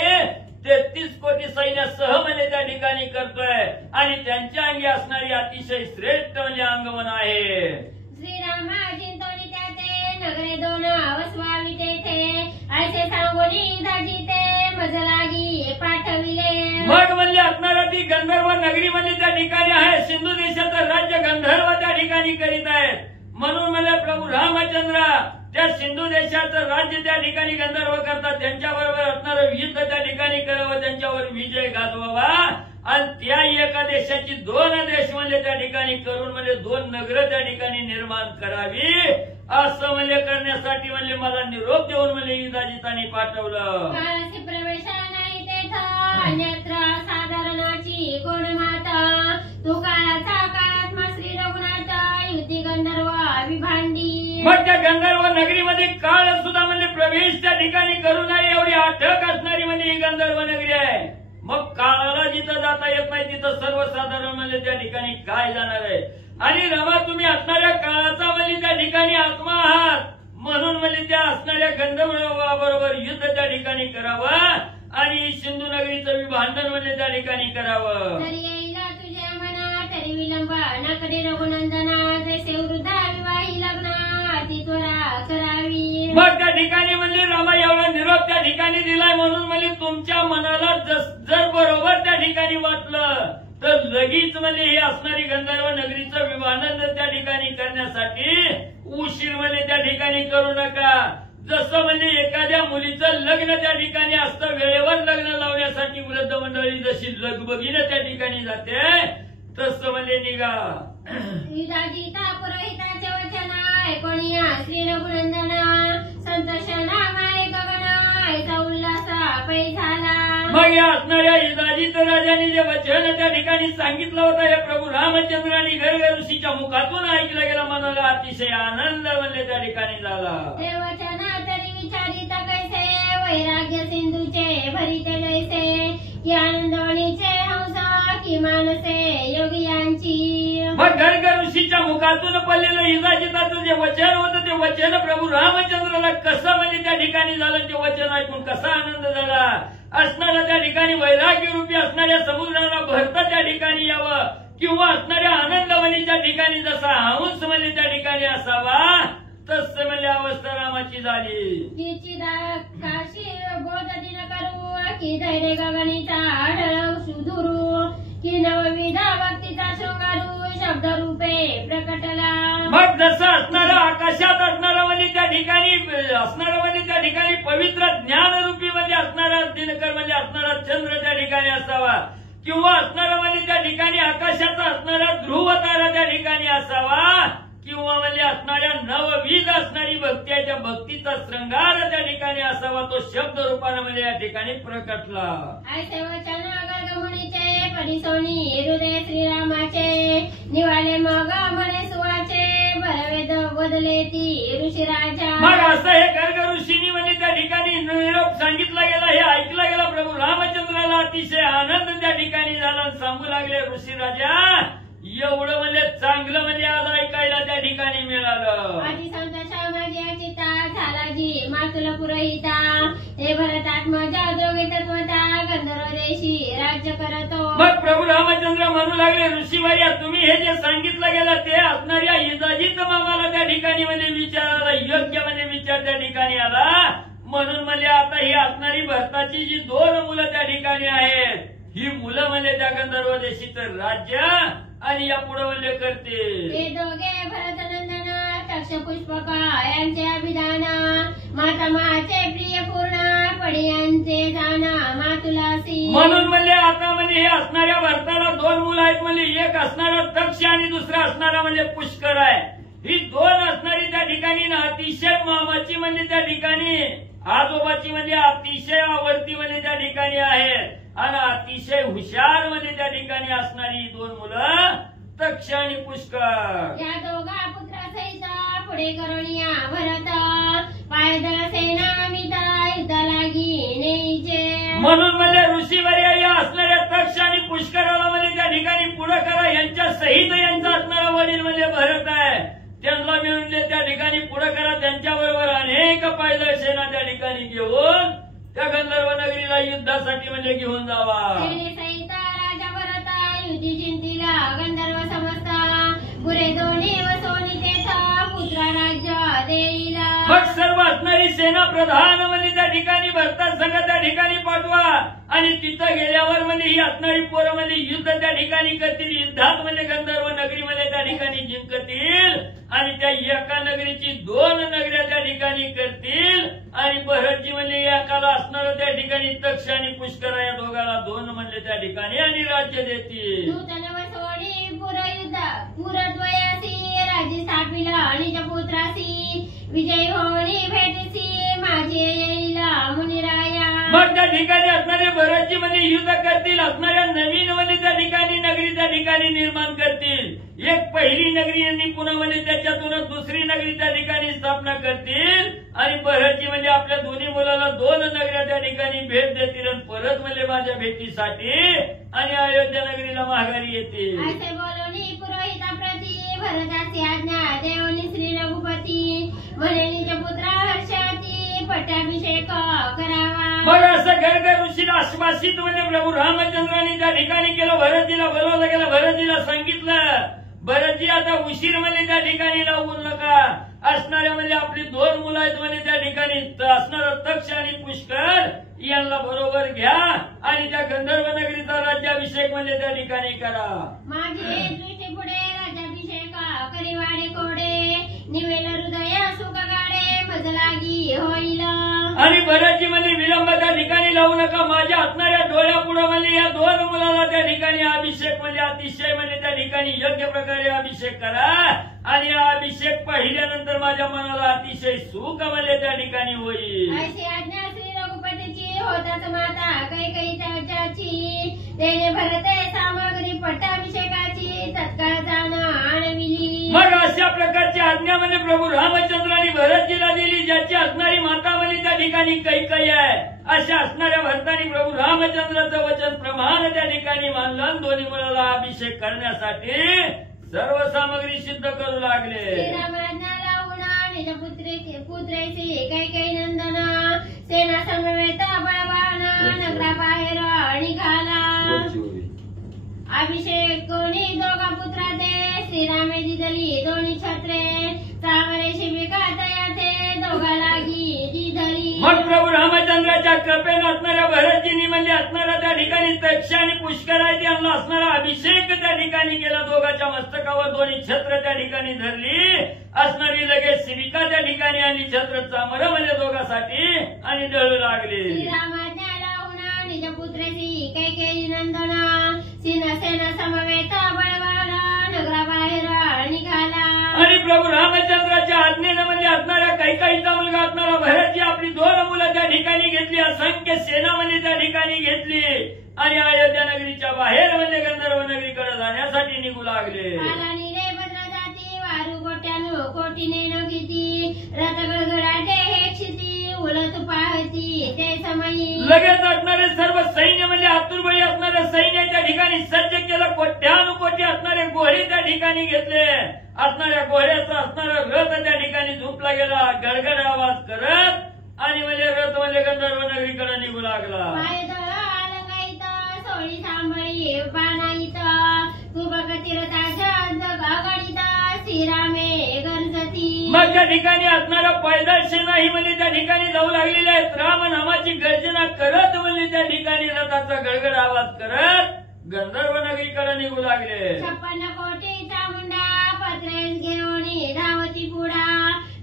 33 कोटी सैन्यासह म्हणजे त्या ठिकाणी करतोय आणि त्यांच्या अंगी असणारी अतिशय श्रेष्ठ म्हणजे अंगवन आहे. श्रीरामा चिंतोनी त्याचे नगरे 2 वसवावी तेथे असे सांगोनी दाजिते मजलागी पाठविले. मग म्हणजे असणारा ती गंधर्व नगरी म्हणजे त्या ठिकाणी आहे. सिंधू देशाचं राज्य गंधर्व त्या ठिकाणी करीत आहेत म्हणून म्हणजे प्रभू रामचंद्र त्या सिंधू देशाचं राज्य त्या ठिकाणी गंधर्व करतात. त्यांच्याबरोबर असणारं युद्ध त्या ठिकाणी करावं त्यांच्यावर विजय गाजवावा आणि त्या एका देशाची 2 देश म्हणजे त्या ठिकाणी करून म्हणजे 2 नगरं त्या ठिकाणी निर्माण करावी असं म्हणजे करण्यासाठी म्हणजे मला निरोप देऊन म्हणजे युधाजितांनी पाठवलं. काळाची प्रवेशा नाही तेथ अन्यत्र साधारणाची कोण माता तू काळाचा काळात्मा श्री रघुनाथ युद्धी गंधर्व अभिभांडी. मग त्या गंधर्व नगरीमध्ये काळ सुद्धा म्हणजे प्रवेश त्या ठिकाणी करू नये एवढी अटक असणारी म्हणजे ही गंधर्व नगरी आहे. मग काळाला जिथं जाता येत नाही तिथं सर्वसाधारण म्हणजे त्या ठिकाणी काय जाणार आहे आणि रमा तुम्ही असणाऱ्या काळाचा म्हणजे त्या ठिकाणी आत्मा आहात म्हणून म्हणजे त्या असणाऱ्या गंधर्वाबरोबर युद्ध त्या ठिकाणी करावं आणि सिंधू नगरीचं विभांडन म्हणजे त्या ठिकाणी करावं. तरी येईला तुझ्या मना तरी विलंब नकडे रघुनंदना जैसे वृद्धा विवाही लग्न अति त्वरा करावी. मग त्या ठिकाणी म्हणजे रामा एवढा निरोप त्या ठिकाणी दिलाय म्हणून म्हणजे तुमच्या मनाला जर बरोबर त्या ठिकाणी वाटलं तर लगेच म्हणजे हे असणारी गंधर्व नगरीचं विभांडन त्या ठिकाणी करण्यासाठी उशीर म्हणजे त्या ठिकाणी करू नका. जसं म्हणजे एखाद्या मुलीचं लग्न त्या ठिकाणी असतं वेळेवर लग्न लावण्यासाठी वृद्ध मंडळी जशी लगबगीनं त्या ठिकाणी जाते तसं म्हणजे निघा. युधाजिता पुरोहिताचे वचन ऐकोनिया श्री रघुनंदना संतोषना माय गगना ऐसा उल्हास पै झाला. मग या असणाऱ्या युधाजित राजाने जे वचन त्या ठिकाणी सांगितलं होतं हे प्रभू रामचंद्रांनी गर्ग ऋषीच्या मुखातून ऐकलं गेलं मनाला अतिशय आनंद म्हणजे त्या ठिकाणी झाला. ते वचन तरी विचारित कैसे वैराग्य सिंधूचे भरिते जैसे की आनंदवणीचे हंस की मानसे योगियांची. मग गर्ग ऋषीच्या मुखातून पडलेलं युधाजिताचं जे वचन होतं ते वचन प्रभू रामचंद्राला कसं म्हणजे त्या ठिकाणी झालं ते वचन ऐकून कसा आनंद झाला असणारा त्या ठिकाणी वैराग्य रूपी असणाऱ्या समुद्राला भरता त्या ठिकाणी यावं किंवा असणाऱ्या आनंदवणीच्या ठिकाणी जसा हंस म्हणजे त्या ठिकाणी असावा तसं म्हणजे अवस्था रामाची झाली. काशी बोध दिन करू की धैर्य गगनीचा आढळ सुधुरू की नवविधा भक्तीचा शृंगारू शब्द रूपे प्रकटला. मग जसं असणारं आकाशात असणारं म्हणजे त्या ठिकाणी असणारं म्हणजे त्या ठिकाणी पवित्र ज्ञानरूपी म्हणजे असणारा दिनकर म्हणजे असणारा चंद्र त्या ठिकाणी असावा किंवा असणारं म्हणजे त्या ठिकाणी आकाशाचा असणारा ध्रुव तारा त्या ठिकाणी असावा किंवा म्हणजे असणाऱ्या नवविध असणारी भक्ती आहे, त्या भक्तीचा श्रृंगार त्या ठिकाणी असावा, तो शब्द रूपाने म्हणजे या ठिकाणी प्रकटला. ऐसे वचन गर्गमुनीचे परिसोनी हृदय श्रीरामाचे निवाले मग म्हणे सुवाचे भरवेद बदले ती ऋषीराजा. मग असं हे गर्ग ऋषीनी म्हणजे त्या ठिकाणी निरोप सांगितला गेला, हे ऐकलं गेलं. प्रभू रामचंद्राला अतिशय आनंद त्या ठिकाणी झाला. सांगू लागले ऋषीराजा एवढं म्हणजे चांगलं म्हणजे आज ऐकायला त्या ठिकाणी मिळालं. आधी संतोषा माझी चिता झाला जी मातुला पुरोहिता हे भरतात्मजा दोघे तत्वता गंधर्व देशी राज्य करतो. मग प्रभू रामचंद्र म्हणू लागले ऋषीवर्या तुम्ही हे जे सांगितलं गेलं ते असणाऱ्या इजाजित मामाला त्या ठिकाणी म्हणजे विचारायला योग्य म्हणजे विचार त्या ठिकाणी आला. म्हणून म्हणजे आता ही असणारी भरताची जी 2 मुलं त्या ठिकाणी आहेत, ही मुलं म्हणजे त्या गंधर्व देशीचं राज्य आणि या पुढे म्हणजे करते. हे दोघे भरतनंदन तक्ष पुष्पक यांचे अभिधान माता माचे प्रिय पूर्ण पडियांचे जाना मातुलासी. म्हणून म्हणजे आता म्हणजे हे असणाऱ्या भरताला 2 मुलं आहेत. म्हणजे एक असणारा तक्ष आणि दुसरा असणारा म्हणजे पुष्कर आहे. ही 2 असणारी त्या ठिकाणी अतिशय मामाची म्हणजे त्या ठिकाणी आजोबाची म्हणजे अतिशय आवडती म्हणजे त्या ठिकाणी आहेत आणि अतिशय हुशार म्हणजे त्या ठिकाणी असणारी 2 मुलं तक्ष आणि पुष्कर. या दोघा पुत्रासहित पुढे करुणिया भरत पायदळ सेना मिता युद्ध लागी नेईचे. म्हणून म्हणजे ऋषीवर्या या असणाऱ्या तक्ष आणि पुष्कराला म्हणजे त्या ठिकाणी पुढे करा. यांच्या सहित यांचा असणारा वडील म्हणजे भरत आहे, त्यांना मिळून त्या ठिकाणी पुढे करा. त्यांच्याबरोबर अनेक पायदळ सेना त्या ठिकाणी घेऊन त्या गंधर्व नगरीला युद्धासाठी म्हणजे घेऊन जावा. सेनेसहित राजा भरत युधी जिंतीला गंधर्व समजता पुरे दोन्ही वसोनी तेथ पुत्र राज्य देईला. मग सर्व असणारी सेना प्रधान म्हणजे त्या ठिकाणी भरतात संघ त्या ठिकाणी पाठवा आणि तिथं गेल्यावर म्हणजे ही असणारी पोरं म्हणजे युद्ध त्या ठिकाणी करतील. युद्धात म्हणजे गंधर्व नगरीमध्ये त्या ठिकाणी जिंकतील आणि त्या एका नगरीची 2 नगऱ्या त्या ठिकाणी करतील आणि भरतजी म्हणजे एकाला असणार त्या ठिकाणी तक्ष आणि पुष्कर या दोघाला 2 म्हणजे त्या ठिकाणी आणि राज्य देतील. नूतन वसोनी पुरयुद्ध पुरद्वयासी राज्य स्थापिला आणि पुत्रासी विजय होणी भेटसी माझे येईला मुनिराया. मग त्या ठिकाणी असणारे भरतजी म्हणजे युद्ध करतील. असणाऱ्या नवीन म्हणजे त्या ठिकाणी नगरी त्या ठिकाणी निर्माण करतील. एक पहिली नगरी यांनी पुन्हा म्हणजे त्याच्यातूनच दुसरी नगरी त्या ठिकाणी स्थापना करतील आणि भरतजी म्हणजे आपल्या दोन्ही मुलाला 2 नगऱ्या त्या ठिकाणी भेट देतील आणि परत म्हणजे माझ्या भेटीसाठी आणि अयोध्या नगरीला माघारी येतील. असे बोलवणी पुरोहिताप्रती भरताची आज्ञा देवनी श्री रघुपती म्हणेनीच्या पुत्रा हर्षाती पट्टाभिषेक करावा. मग असं गर्ग ऋषीला आश्वासित म्हणजे प्रभू रामचंद्रांनी त्या ठिकाणी केलं. भरतजीला बोलवलं गेलं, भरतजीला सांगितलं भरतजी आता उशीर म्हणजे त्या ठिकाणी लावू नका. असणाऱ्या म्हणजे आपली 2 मुलं आहेत म्हणजे त्या ठिकाणी असणारं तक्ष आणि पुष्कर यांना बरोबर घ्या आणि त्या गंधर्व नगरीचा राज्याभिषेक म्हणजे त्या ठिकाणी करा. माझे दृष्टी पुढे राज्याभिषेक करीवाडे कोडे निवेल हृदय सुख गाडे मज लागी होईल. आणि भरतजी म्हणजे विलंब त्या ठिकाणी लावू नका. माझ्या असणाऱ्या डोळ्यापुढे म्हणजे या 2 मुलाला त्या ठिकाणी अभिषेक म्हणजे अतिशय म्हणजे त्या ठिकाणी योग्य प्रकारे अभिषेक करा आणि हा अभिषेक पाहिल्यानंतर माझ्या मनाला अतिशय सुख म्हणजे त्या ठिकाणी होईल. अशी आज्ञा श्री रघुपतीची होताच माता कैकई त्याच्याची त्याने भरते सामग्री पट्टाभिषेकाची तत्काळ जाणं आणविली. मग अशा प्रकारची आज्ञा म्हणजे प्रभू रामचंद्रांनी भरतजीला दिली. ज्याची असणारी माता म्हणजे त्या ठिकाणी कैकई आहे. अशा असणाऱ्या भरतांनी प्रभू रामचंद्राचं वचन प्रमाण त्या ठिकाणी मानलं. दोन्ही मुलाला अभिषेक करण्यासाठी सर्व सामग्री सिद्ध करू लागले. श्रीरामाज्ञा लावून निज पुत्रेची कैकई नंदन सेना समवेत बळवान नगराबाहेर निघाला. अभिषेक कोणी 2 पुत्राचे श्रीरामे दिदली 2 छत्रे सामरे शिबिका तयाचे 2 लागी दिधली. मग प्रभू रामचंद्राच्या कृपेने असणाऱ्या भरतजींनी म्हणजे असणारा त्या ठिकाणी तक्ष आणि पुष्कर आहे त्यांना असणारा अभिषेक त्या ठिकाणी केला. 2 मस्तकावर 2 छत्र त्या ठिकाणी धरली. असणारी लगेच शिबिका त्या ठिकाणी आणि छत्र चामर म्हणजे 2साठी आणि डळू लागले. श्रीरामाज्ञा लावून निज पुत्रेची कैकेयी नंदन सेना समवेत बळवान नगराबाहेर निघाला. आणि प्रभू रामचंद्राच्या आज्ञेने म्हणजे असणाऱ्या कैकेयीचा मुलगा असणारा भरतजी आपली 2 मुलं त्या ठिकाणी घेतली, असंख्य सेना म्हणजे त्या ठिकाणी घेतली आणि अयोध्या नगरीच्या बाहेर म्हणजे गंधर्व नगरीकडे जाण्यासाठी निघू लागले. कोटीने न किती रथ गडगडाटे हे क्षिती उलट पाहती ते समयी लगेच असणारे सर्व सैन्य म्हणजे आतुरबळी असणारे सैन्य त्या ठिकाणी सज्ज केलं. कोट्यानुकोटी असणारे घोडे त्या ठिकाणी घेतले. असणाऱ्या घोड्याचा असणारा रथ त्या ठिकाणी झोपला गेला गडगड आवाज करत आणि म्हणजे रथ म्हणजे गंधर्व नगरीकडे निघू लागला. सोळी सांभळी बाणाईत तुबक तीरताच्या गगणित श्रीरामे गणपती. मग त्या ठिकाणी असणारा पैदल सेना ही म्हणजे त्या ठिकाणी जाऊ लागलेली आहेत. राम नामाची गर्जना करत म्हणजे त्या ठिकाणी रथाचा गडगड आवाज करत गंधर्व नगरीकडे निघू लागले. 56 कोटी चामुंडा पत्रेस घेऊन धावती पुढा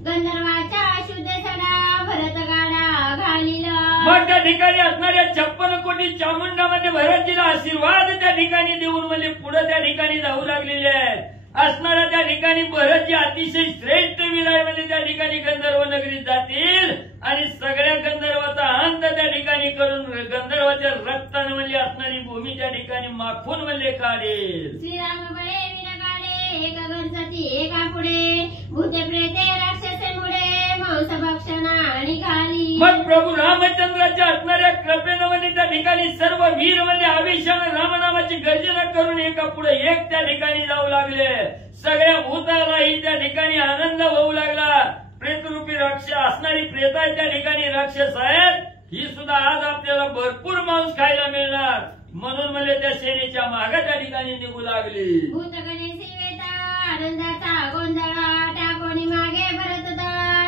गंधर्वाच्या शुद्ध सडा भरत गाडा घालीला. मग त्या ठिकाणी असणाऱ्या 56 कोटी चामुंडामध्ये भरतजीला आशीर्वाद त्या ठिकाणी देऊन म्हणजे पुढे त्या ठिकाणी जाऊ लागलेले आहेत. असणाऱ्या त्या ठिकाणी भरतजी अतिशय श्रेष्ठ वीर आहे म्हणजे त्या ठिकाणी गंधर्व नगरीत जातील आणि सगळ्या गंधर्वाचा अंत त्या ठिकाणी करून गंधर्वाच्या रक्ताने म्हणजे असणारी भूमी त्या ठिकाणी माखून म्हणजे काढेल. श्रीराम बळे विरगाडे एक गणपती एका पुढे भूते प्रेते राक्षसे मुळे मांस भक्षणा आणि खाली. मग प्रभू रामचंद्राच्या असणाऱ्या कृपेनं म्हणजे त्या ठिकाणी सर्व वीर म्हणजे अभिषेक रामनामाची गर्जना करून एका पुढे एक त्या ठिकाणी जाऊ लागले. सगळ्या भूतालाही त्या ठिकाणी आनंद होऊ लागला. प्रेतरूपी राक्षस असणारी प्रेत आहे त्या ठिकाणी राक्षस आहेत ही सुद्धा आज आपल्याला भरपूर मांस खायला मिळणार म्हणून म्हणजे त्या सेनेच्या मागे त्या ठिकाणी निघू लागली. भूतगणे सेवेता आनंदाचा गोंधळा टाकोणी मागे भरत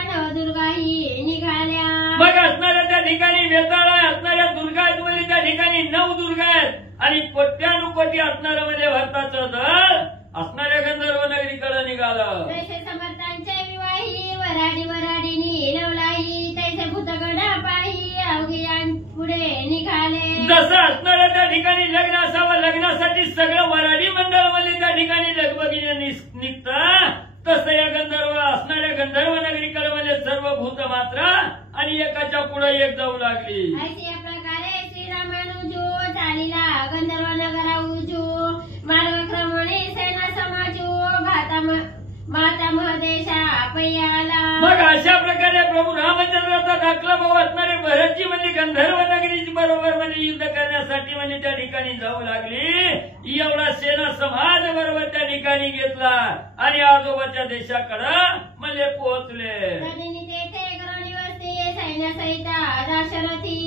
नवदुर्गाही निघाल्या. मग असणाऱ्या त्या ठिकाणी वेताळा असणाऱ्या दुर्गा आहेत म्हणजे त्या ठिकाणी 9 दुर्गा आहेत आणि कोट्यानुकोटी असणारं म्हणजे भरताचं दल असणाऱ्या गंधर्व नगरीकडे निघालं. तैसे समर्थांचे विवाही वराडी वराडीनी नवलाही तैसे भूतगडा पाही अवघियां पुढे निघाले. जसं असणाऱ्या त्या ठिकाणी लग्न असावं लग्नासाठी सगळं वराडी मंडळ म्हणजे त्या ठिकाणी लगबगीने निघतं तसं या गंधर्व असणाऱ्या गंधर्व नगरीकडे म्हणजे सर्व भूत मात्र आणि एकाच्या पुढे एक जाऊ लागली. अशा प्रकारे श्रीरामानुजो चालीला गंधर्व नगरा उजो मार्गक्रमणे सेना समाजो माता महदेशा पयाला. मग अशा प्रकारे प्रभू रामचंद्राचा दाखला भाऊ असणारे भरतजी म्हणजे गंधर्व नगरी बरोबर म्हणजे युद्ध करण्यासाठी म्हणजे त्या ठिकाणी जाऊ लागली. एवढा सेना समाज बरोबर त्या ठिकाणी घेतला आणि आजोबाच्या देशाकडे म्हणजे पोहोचले. तेथे गृहनिवासी सैन्यासहित दाशरथी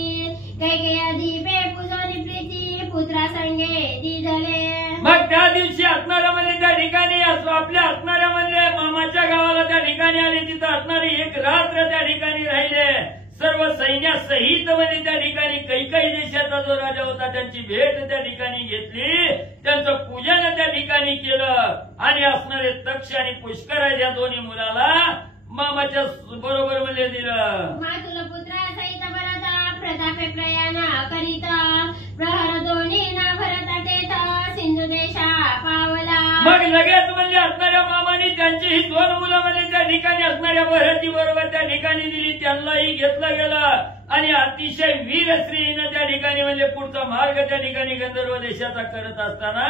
कैकेयी पूजोनी प्रीती पुत्रा संगे दिधले. मग त्या दिवशी असणाऱ्या म्हणजे त्या ठिकाणी आपल्या असणाऱ्या म्हणजे मामाच्या गावाला त्या ठिकाणी आले. तिथं असणारी एक रात्र त्या ठिकाणी राहिले. सर्व सैन्यासहित म्हणजे त्या ठिकाणी कैकेयी देशाचा जो राजा होता त्यांची भेट त्या ठिकाणी घेतली. त्यांचं पूजन त्या ठिकाणी केलं आणि असणारे तक्ष आणि पुष्कर आहे या दोन्ही मुलाला मामाच्या बरोबर म्हणजे दिलं. मातुल पुत्रा सहित भरता प्रतापे प्रयाणा करिता प्रहर दोन्ही ना भरता तेथा सिंधू देशा पावला. मग लगेच म्हणजे असणाऱ्या मामाने त्यांची ही 2 मुलं म्हणजे त्या ठिकाणी असणाऱ्या भरती बरोबर त्या ठिकाणी दिली. त्यांनाही घेतलं गेलं आणि अतिशय वीरश्रीनं त्या ठिकाणी म्हणजे पुढचा मार्ग त्या ठिकाणी गंधर्व देशाचा करत असताना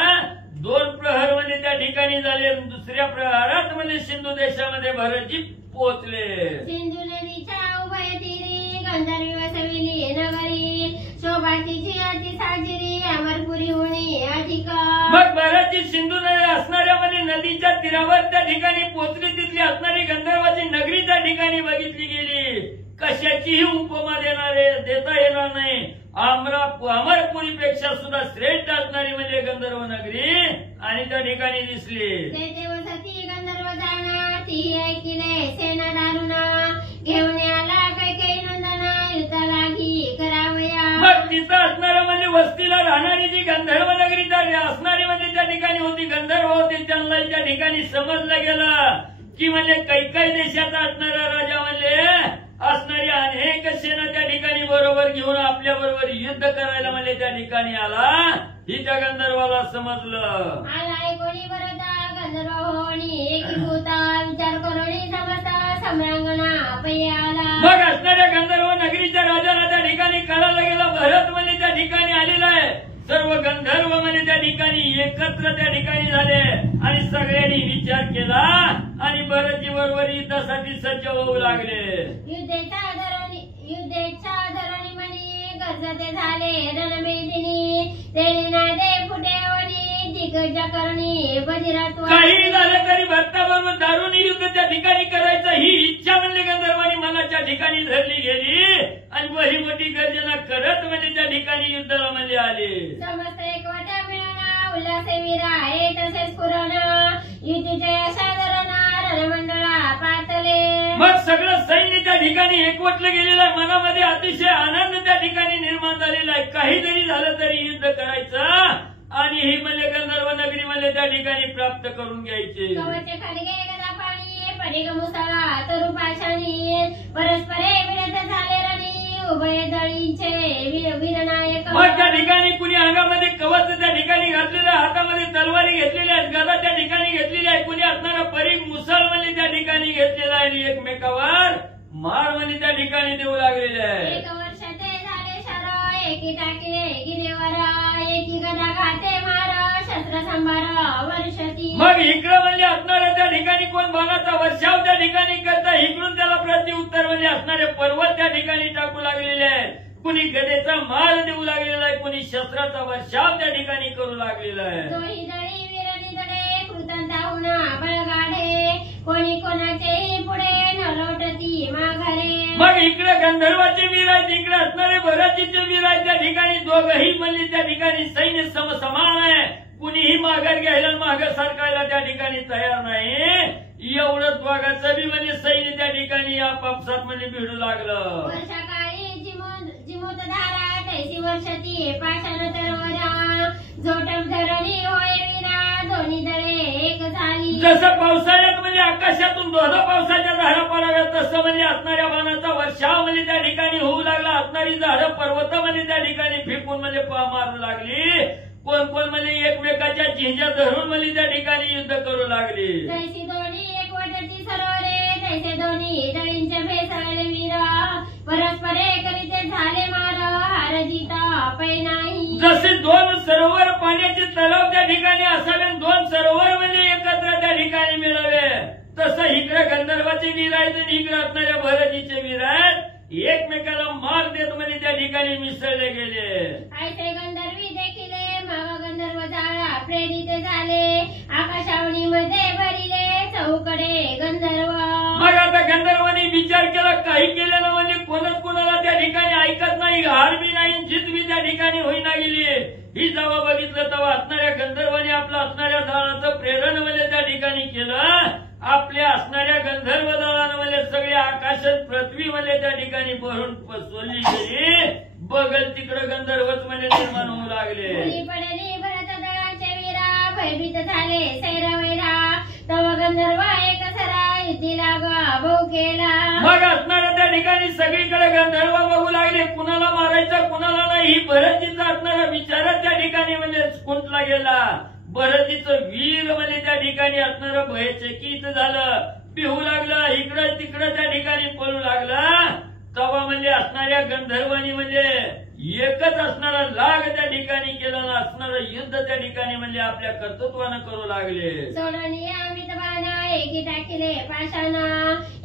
2 प्रहर म्हणजे त्या ठिकाणी झाले. दुसऱ्या प्रहारात म्हणजे सिंधू देशामध्ये भरतजी पोहोचले. सिंधू नदीच्या उभय तीरी गंधर्वी वसविली नगरी शोभातीची अति साजिरी अमरपुरी होणे अधिक. मग भरतजी सिंधू नदी असणाऱ्या म्हणजे नदीच्या तीरावर त्या ठिकाणी पोहोचली. तिथली असणारी गंधर्वाची नगरी त्या ठिकाणी बघितली गेली. कशाचीही उपमा देता येणार नाही. अमरपुरीपेक्षा सुद्धा श्रेष्ठ असणारी म्हणजे गंधर्व नगरी आणि त्या ठिकाणी दिसली. ते देवसती गंधर्व जाणा ती ऐकिले सेना दारुणा घेऊन आला कैकेयी नंदना युद्ध लागी करावया. मग तिथं असणारं म्हणजे वस्तीला राहणारी जी गंधर्व नगरी असणारी म्हणजे त्या ठिकाणी होती गंधर्व होती. त्यांना त्या ठिकाणी समजलं गेलं की म्हणजे कैकेयी देशाचा असणारा राजा म्हणजे असणारी अनेक सेना त्या ठिकाणी बरोबर घेऊन आपल्या बरोबर युद्ध करायला म्हणजे त्या ठिकाणी आला. ही त्या गंधर्वाला समजलं. आलाय कोणी भरता गंधर्व होणी एकीभूता विचार करोणी समस्त सम्रांगणा पयाला मग असणाऱ्या गंधर्व नगरीच्या राजाला त्या ठिकाणी कळायला गेला भरत म्हणजे त्या ठिकाणी आलेला आहे. सर्व गंधर्व म्हणजे त्या ठिकाणी एकत्र त्या ठिकाणी झाले आणि सगळ्यांनी विचार केला आणि भरतजी बरोबर युद्धासाठी सज्ज होऊ लागले. युद्धेच्या धरणी म्हणी गरजते झाले रणमेदिनी तेने नादे फुटेवणी दिग्गज करणी बजिरत्व काही झालं तरी भरताबरोबर दारुण युद्ध त्या ठिकाणी करायचं ही इच्छा म्हणजे गंधर्वांनी मनाच्या ठिकाणी धरली गेली आणि बरी मोठी गर्जना करत म्हणजे त्या ठिकाणी युद्धाला म्हणजे आले. समस्त एकवटा मिळवणा उल्हासे वीरा हे तसेच पुराणा युद्धीच्या साधारण रणमंडळा पातले. मग सगळं सैन्य त्या ठिकाणी एकवटलं गेलेलं आहे. मनामध्ये अतिशय आनंद त्या ठिकाणी निर्माण झालेला आहे. काही जरी झालं तरी युद्ध करायचं आणि ही म्हणजे गंधर्व नगरी म्हणजे त्या ठिकाणी प्राप्त करून घ्यायचे. कवचे खडगे गदा पाणी पडिग मुसळा तरू पाषाणी परस्परे विरत झाले रणी उभय दळींचे वीरनायक. मग त्या ठिकाणी कुणी अंगामध्ये कवच त्या ठिकाणी घातलेलं आहे, हातामध्ये तलवारी घेतलेल्या आहेत, गदा त्या ठिकाणी घेतलेली आहे, कुणी असणारा परीघ मुसळ म्हणजे त्या ठिकाणी घेतलेला आहे आणि एकमेकावर मार म्हणजे त्या ठिकाणी देऊ लागलेले आहे. एक वर्ष ते झाले शर एकी टाके गिरेवर एकी गदा घाते मार शस्त्र संभार वर्षती. मग इकडं म्हणजे असणाऱ्या त्या ठिकाणी कोण बाणाचा वर्षाव त्या ठिकाणी करता इकडून त्याला प्रत्युत्तर म्हणजे असणारे पर्वत त्या ठिकाणी टाकू लागलेले आहेत. कुणी गदेचा माल देऊ लागलेला आहे, कुणी शस्त्राचा वर्षाव त्या ठिकाणी करू लागलेला आहे. दोही दळी वीरणी दडे कृतंता होणा बळगाढे कोणी कोणाचेही पुढे न लोटती माघारे. मग इकडे गंधर्वाचे वीर आहेत, इकडे असणारे भरतीचे वीर आहेत. त्या ठिकाणी दोघही म्हणजे त्या ठिकाणी सैन्य समान आहे. कुणीही माघार घ्यायला माघार सरकायला त्या ठिकाणी तयार नाही. एवढंच दोघांचं बी म्हणजे सैन्य त्या ठिकाणी आपापसात म्हणजे भिडू लागलं. वर्षाकाळी जिमूत धारा तैसी वर्षती पाषाण तरवरा झोटम धरणी होय वीरा दोन्ही दळे एक झाली. जसं पावसाळ्यात म्हणजे आकाशातून दोधा पावसाच्या झाडा पडाव्यात तसं म्हणजे असणाऱ्या बाणाचा वर्षाव म्हणजे त्या ठिकाणी होऊ लागला. असणारी झाडं पर्वत म्हणजे त्या ठिकाणी फेकून म्हणजे मारू लागली. कोण कोण म्हणजे एकमेकाच्या झिंजा धरून म्हणजे त्या ठिकाणी युद्ध करू लागली. तैसी दोन्ही एकवटती सरोवरे तैसे दोन्ही दळींचे भेसळले वीरा परस्परे करीते झाले मार हार जीता पै नाही. जसे दोन सरोवर पाण्याचे तलाव त्या ठिकाणी असावे, दोन सरोवर म्हणजे एकत्र त्या ठिकाणी मिळावे, तसं इकडे गंधर्वाचे वीर आहेत आणि इकडे असणाऱ्या भरतीचे वीर आहेत. एकमेकाला मार देत म्हणजे त्या ठिकाणी मिसळले गेले. ऐसे गंधर्वी देखिले मग गंधर्व जाळा प्रेरित झाले आकाशावणी मध्ये भरिले चौकडे गंधर्व. मग आता गंधर्वांनी विचार केला काही केलेलं म्हणजे कोणच कोणाला त्या ठिकाणी ऐकत नाही, हार बी नाही, जित बी त्या ठिकाणी होईना गेली. ही जेव्हा बघितलं तेव्हा असणाऱ्या गंधर्वांनी आपलं असणाऱ्या दळाचं प्रेरण म्हणजे त्या ठिकाणी केलं. आपल्या असणाऱ्या गंधर्व दळानं म्हणजे सगळे आकाशात पृथ्वी म्हणजे त्या ठिकाणी भरून सोडली गेली. बगल तिकडे गंधर्वच म्हणजे निर्माण होऊ लागले. पडली भरत दळाचे वीरा भयभीत झाले सैरवैरा तव गंधर्व एक सरा युतीला भाऊ केला. मग असणाऱ्या त्या ठिकाणी सगळीकडे गंधर्व बघू लागले, कुणाला मारायचं कुणाला नाही. ही भरतीचा असणारा विचारच त्या ठिकाणी म्हणजे खुंटला गेला. भरतीचं वीर म्हणजे त्या ठिकाणी असणारं भयचकित झालं, पिहू लागलं, इकडं तिकडं त्या ठिकाणी पळू लागला. तेव्हा म्हणजे असणाऱ्या गंधर्वांनी म्हणजे एकच असणारा लाग त्या ठिकाणी केला ना असणारं युद्ध त्या ठिकाणी म्हणजे आपल्या कर्तृत्वानं करू लागले. सोडणी अमित बाणा एकी टाकिले पाषाणा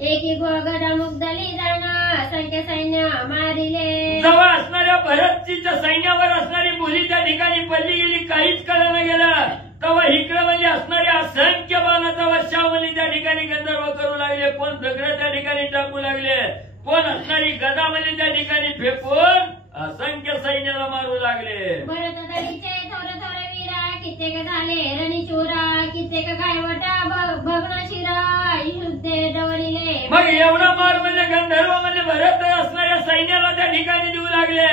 एकी गदा मुग्धली जाणा असंख्य सैन्य मारिले. जेव्हा असणाऱ्या भरतच्या सैन्यावर असणारी बोली त्या ठिकाणी पडली गेली, काहीच कळलं गेलं. तेव्हा इकडे म्हणजे असणाऱ्या असंख्य बाणाचा वर्षाव म्हणजे त्या ठिकाणी गंधर्व करू लागले. कोण दगड त्या ठिकाणी टाकू लागले, कोण असणारी गदा म्हणजे त्या ठिकाणी फेकून असंख्य सैन्याला मारू लागले. भरत दळीचे थोर थोर वीरा कित्येक झाले रणिचुरा कित्येक गायवटा भग्न शिरा युद्धे डवळिले. मग एवढा मार म्हणजे गंधर्व म्हणजे भरत असणाऱ्या सैन्याला त्या ठिकाणी देऊ लागले.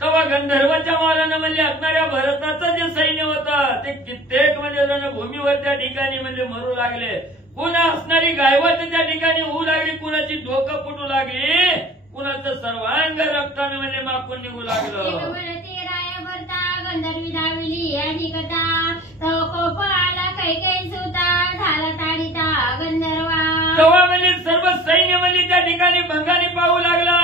तेव्हा गंधर्वाच्या मारानं म्हणजे असणाऱ्या भरताचं जे सैन्य होतं ते कित्येक म्हणजे रणभूमीवर त्या ठिकाणी म्हणजे मरू लागले. पुन्हा असणारी गायवट त्या ठिकाणी होऊ लागली, कुणाची डोकं फुटू लागली, कुणाचं सर्वांग रक्तानं म्हणजे मापून निघू लागलं. म्हणते राया भरता गंधर्वी धाविली आणि कथा तो कोप आला कैकेन सुता ठिकाणी भंगाने पाहू लागला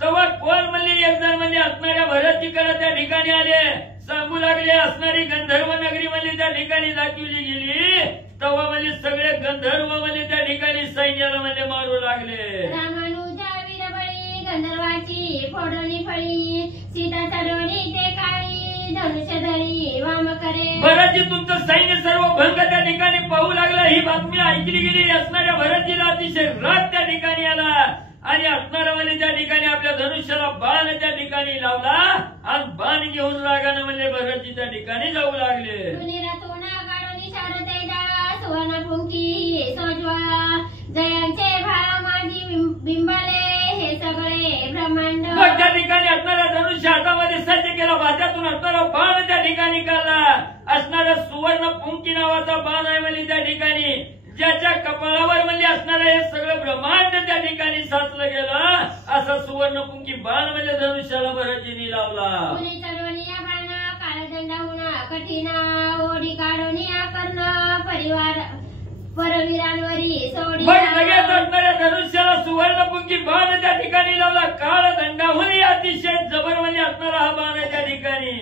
तेव्हा कोण म्हणले एक जण म्हणजे असणाऱ्या भरतजीकडे त्या ठिकाणी आले सांगू लागले असणारी गंधर्व नगरी म्हणजे त्या ठिकाणी दाखवली गेली तेव्हा म्हणजे सगळे गंधर्व म्हणजे त्या ठिकाणी सैन्याला म्हणजे मारू लागले रामानुजा वीरबळी गंधर्वाची फोडणी फळी सीता चढवणी ते काळी धनुष्यधरी वाम करे भरतजी तुमचं सैन्य सर्व भंग त्या ठिकाणी पाहू लागलं ही बातमी ऐकली गेली असणाऱ्या भरतजीला अतिशय राग त्या ठिकाणी आला आणि असणारा म्हणजे त्या ठिकाणी आपल्या धनुष्याला बाण त्या ठिकाणी लावला आणि बाण घेऊन रागानं म्हणजे भरतजी त्या ठिकाणी जाऊ लागले सुवर्ण पुंकी सोजवा जयांचे भाव माझी बिंबले हे सगळे ब्रह्मांड मग त्या ठिकाणी असणाऱ्या धनुष्य हातामध्ये सज्ज केला भात्यातून असणारा बाण त्या ठिकाणी काढला असणारा सुवर्ण पुंकी नावाचा बाण आहे म्हणजे त्या ठिकाणी ज्याच्या कपाळावर म्हणजे असणारं हे सगळं ब्रह्मांड त्या ठिकाणी साचलं गेलं असा सुवर्ण पुंकी बाण म्हणजे धनुष्याला भरतजीने लावला कुणी चढवणीया बाणा काळदंडा होणा कठीणा ओढी काढवणीया कर्ण परिवार परवीरांवरी सोडी मग लगेच असणाऱ्या धनुष्याला सुवर्ण पुंकी बाण त्या ठिकाणी लावला काळ दंडाहूनही अतिशय जबर म्हणजे असणारा हा बाण आहे त्या ठिकाणी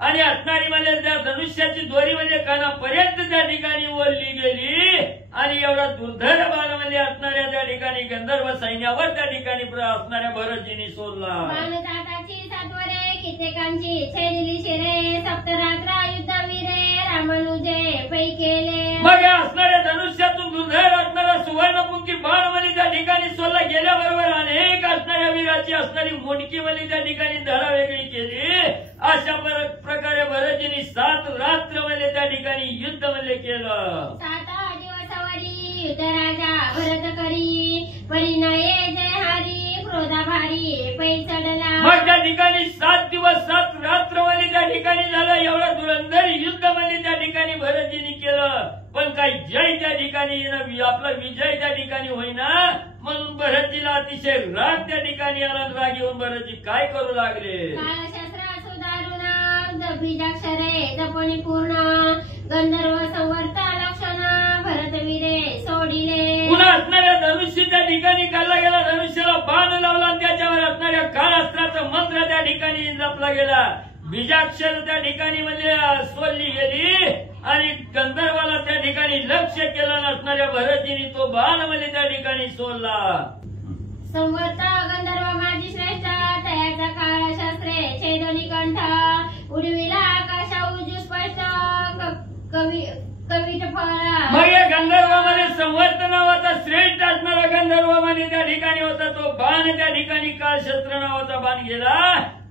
आणि असणारी म्हणजे त्या धनुष्याची दोरी म्हणजे कानापर्यंत त्या ठिकाणी ओढली गेली आणि एवढा दुर्धर बाण म्हणजे असणाऱ्या त्या ठिकाणी गंधर्व सैन्यावर त्या ठिकाणी असणाऱ्या भरतजीने सोडला बाणजाताची सातवरे कित्येकांची छेडली शिरे सप्तरात्रा युद्धवीरे रामानुजे पै केले मग असणाऱ्या धनुष्यातून दुर्धर असणारा सुवर्णपुंकी बाण म्हणजे त्या ठिकाणी सोडला गेल्याबरोबर अनेक असणाऱ्या वीराची असणारी मुंडकी म्हणजे त्या ठिकाणी धडा वेगळी केली अशा प्रकारे भरतजीने 7 रात्र म्हणजे त्या ठिकाणी युद्ध म्हणजे केलं 7 दिवसावरी युद्ध राजा भरत करी परिणये जय हरी क्रोधा भारी पै चढला मग त्या ठिकाणी 7 दिवस 7 रात्र म्हणजे त्या ठिकाणी झालं एवढं धुरंधर युद्ध म्हणजे त्या ठिकाणी भरतजीने केलं पण काही जय त्या ठिकाणी आपला विजय त्या ठिकाणी होईना म्हणून भरतजीला अतिशय राग त्या ठिकाणी आला राग येऊन भरतजी काय करू लागले कालशास्त्र सुधारून बीजाक्षरे जपणी पूर्ण गंधर्व संवर्त लक्षण भरतवीरे सोडिले पुन्हा असणाऱ्या धनुष्य त्या ठिकाणी काढला गेला धनुष्याला बाण लावला आणि त्याच्यावर असणाऱ्या काळास्त्राचा मंत्र त्या ठिकाणी जपला गेला बीजाक्षर त्या ठिकाणी म्हणजे सोडली गेली आणि गंधर्वाला त्या ठिकाणी लक्ष केलं नसणाऱ्या भरतजीने तो बाण म्हणजे त्या ठिकाणी सोडला संवर्त गंधर्व माझी श्रेष्ठ तयाचा काळशास्त्रे छेदनी कंठ उडविला आकाशा उजू स्पष्ट कविट फळा मग या गंधर्वामध्ये संवर्त नावाचा श्रेष्ठ असणारा गंधर्व म्हणजे त्या ठिकाणी होता तो बाण त्या ठिकाणी काळशस्त्र नावाचा बाण गेला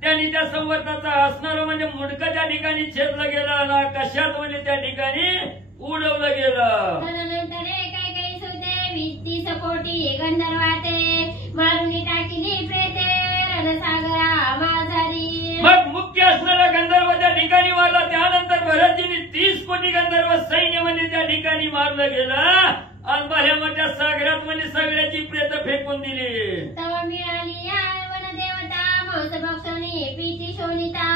त्यांनी त्या संवर्ताचा असणारं म्हणजे मुंडकं त्या ठिकाणी छेदलं गेलं ना कशात म्हणजे त्या ठिकाणी उडवलं गेलं तदनंतर काही काही सुदे 30 कोटी गंधर्वाते मारुनी टाकिली प्रेते रणसागरा माझारी मग मुख्य असणारा गंधर्व त्या ठिकाणी मारला त्यानंतर भरतजीने 30 कोटी गंधर्व सैन्य म्हणजे त्या ठिकाणी मारलं गेलं आणि भल्या मोठ्या सागरात म्हणजे सगळ्याची प्रेत फेकून दिली तव मिळाली वनदेवता मांस भक्षणी पीची शोनिता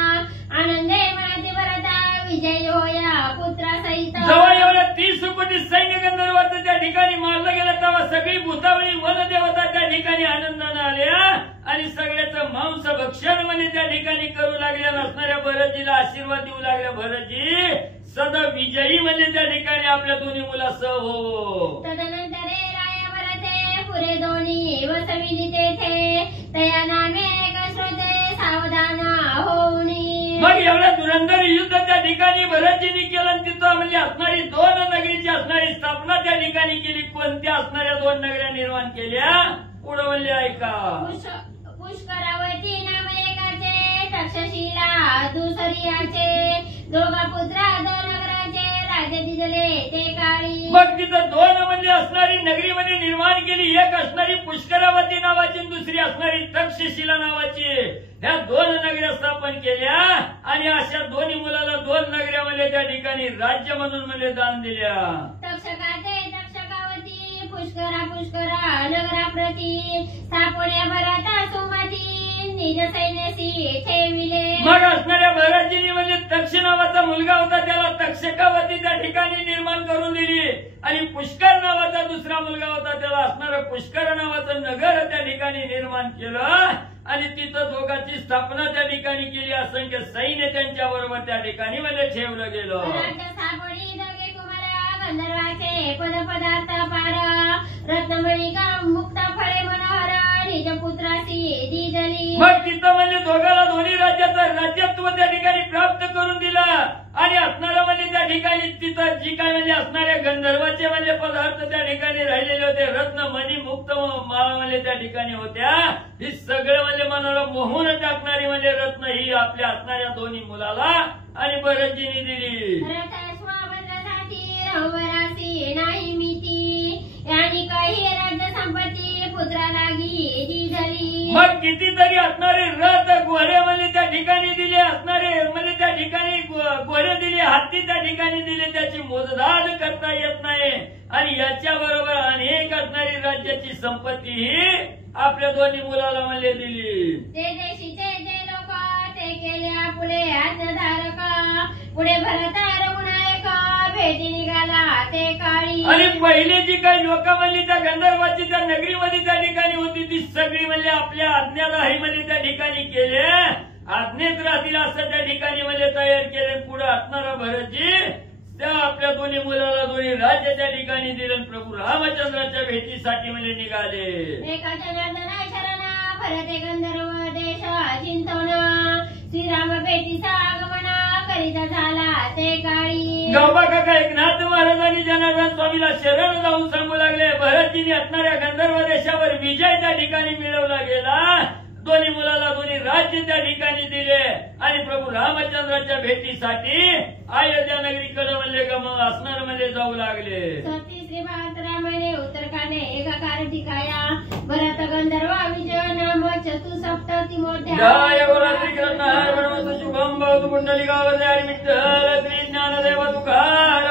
आनंदे मनाती भरता विजय होया पुत्रा सहित जेव्हा एवढ्या 30 कोटी सैन्य गंधर्वाचं त्या ठिकाणी मारलं गेलं तेव्हा सगळी भूतावळी वनदेवता त्या ठिकाणी आनंदानं आल्या आणि सगळ्याचं मांस भक्षण म्हणजे त्या ठिकाणी करू लागल्या नसणाऱ्या भरतजीला आशीर्वाद देऊ लागल्या भरतजी सदा विजयी म्हणजे त्या ठिकाणी आपल्या दोन्ही मुलासह हो तदनंतर राया भरते पुरे दोन्ही वसविली तेथे तया नामे श्रोते सावधान होऊनी मग एवढ्या धुरंधर युद्ध त्या ठिकाणी भरतजीने केलं तिथं म्हणजे असणारी 2 नगरीची असणारी स्थापना त्या ठिकाणी केली कोणत्या असणाऱ्या 2 नगऱ्या निर्माण केल्या पुढे म्हणले ऐका पुष्करावती नाम एकाचे तक्षशिला दुसरियाचे दोघा पुत्रा 2 नगराचे राजे दिले ते काळी मग तिथं 2 म्हणजे असणारी नगरी मध्ये निर्माण केली एक असणारी पुष्करावती नावाची दुसरी असणारी तक्षशिला नावाची ह्या 2 नगऱ्या स्थापन केल्या आणि अशा दोन्ही मुलाला 2 नगऱ्या म्हणजे त्या ठिकाणी राज्य म्हणून म्हणजे दान दिल्या तक्षकाचे तक्षकावती पुष्करा नगराप्रती स्थापण्या भरता सुमती निज सैन्यासी ठेविले मग असणाऱ्या भरतजीने म्हणजे तक्ष नावाचा मुलगा होता त्याला तक्षकावती त्या ठिकाणी निर्माण करून दिली आणि पुष्कर नावाचा दुसरा मुलगा होता, त्याला असणारं पुष्कर नावाचं नगर त्या ठिकाणी निर्माण केलं आणि तिथं दोघांची स्थापना त्या ठिकाणी केली. असंख्य सैन्य त्यांच्या बरोबर त्या ठिकाणी मध्ये ठेवलं गेलं. गंधर्वाचे पदपदार्थ पार रत्नमणी मुक्त फळे मनोहर निज पुत्रासी दिदली. मग तिथं म्हणजे दोघाला दोन्ही राज्याचं राज्यत्व त्या ठिकाणी प्राप्त करून दिलं आणि असणारं म्हणजे त्या ठिकाणी तिथं जी काय म्हणजे असणाऱ्या गंधर्वाचे म्हणजे पदार्थ त्या ठिकाणी राहिलेले होते, रत्न मणी मुक्त माळा म्हणजे त्या ठिकाणी होत्या, ही सगळं म्हणजे मनाला मोहून टाकणारी म्हणजे रत्न ही आपल्या असणाऱ्या दोन्ही मुलाला आणि भरतजींनी दिली. नाही मिती आणि काही राज्य संपत्ती पुत्रा लागी झाली. मग कितीतरी असणारे रथ घोडे म्हणजे त्या ठिकाणी दिले, असणारे म्हणजे त्या ठिकाणी घोडे दिले, हत्ती त्या ठिकाणी दिले, त्याची मोजदाद करता येत नाही आणि याच्या बरोबर अनेक असणारी राज्याची संपत्ती ही आपल्या दोन्ही मुलाला म्हणजे दिली. ते देशीचे जे लोक ते केल्या पुढे आज्ञाधारक पुढे भरत रघुनायक भेटी निघाला ते काळी. आणि पहिले जी काही लोक म्हणली त्या गंधर्वाची त्या नगरीमध्ये त्या ठिकाणी होती ती सगळी म्हणजे आपल्या आज्ञादाही म्हणजे त्या ठिकाणी केले, आज्ञेत राहतील असं त्या ठिकाणी म्हणजे तयार केले. पुढे असणारा भरतजी त्या आपल्या दोन्ही मुलाला दोन्ही राज्य त्या ठिकाणी दिले. प्रभू रामचंद्राच्या भेटीसाठी म्हणजे निघाले. एकाच्या नंदना शरण भरते गंधर्व देश चिंतवना श्रीराम भेटीचा आगमना करीता झाला ते काळी. गावबा काका एकनाथ महाराजांनी जनार्दन स्वामीला शरण जाऊन सांगू लागले, भरतजीने असणाऱ्या गंधर्व देशावर विजय त्या ठिकाणी मिळवला गेला, दोन्ही मुलाला दोन्ही राज्य त्या ठिकाणी दिले आणि प्रभू रामचंद्राच्या भेटीसाठी अयोध्या नगरीकडे म्हणजे असणार म्हणजे जाऊ लागले. सती श्री रामाने उत्तरकांडे एकाकार ठिकाया भरत गंधर्व विजय नाम चतुसप्तती मोठ्या. जय बोला श्रीकृष्ण हर ब्रह्म शुभम भवतु पुंडलिकावरती आणि विठ्ठल श्री ज्ञानदेव तुकाराम.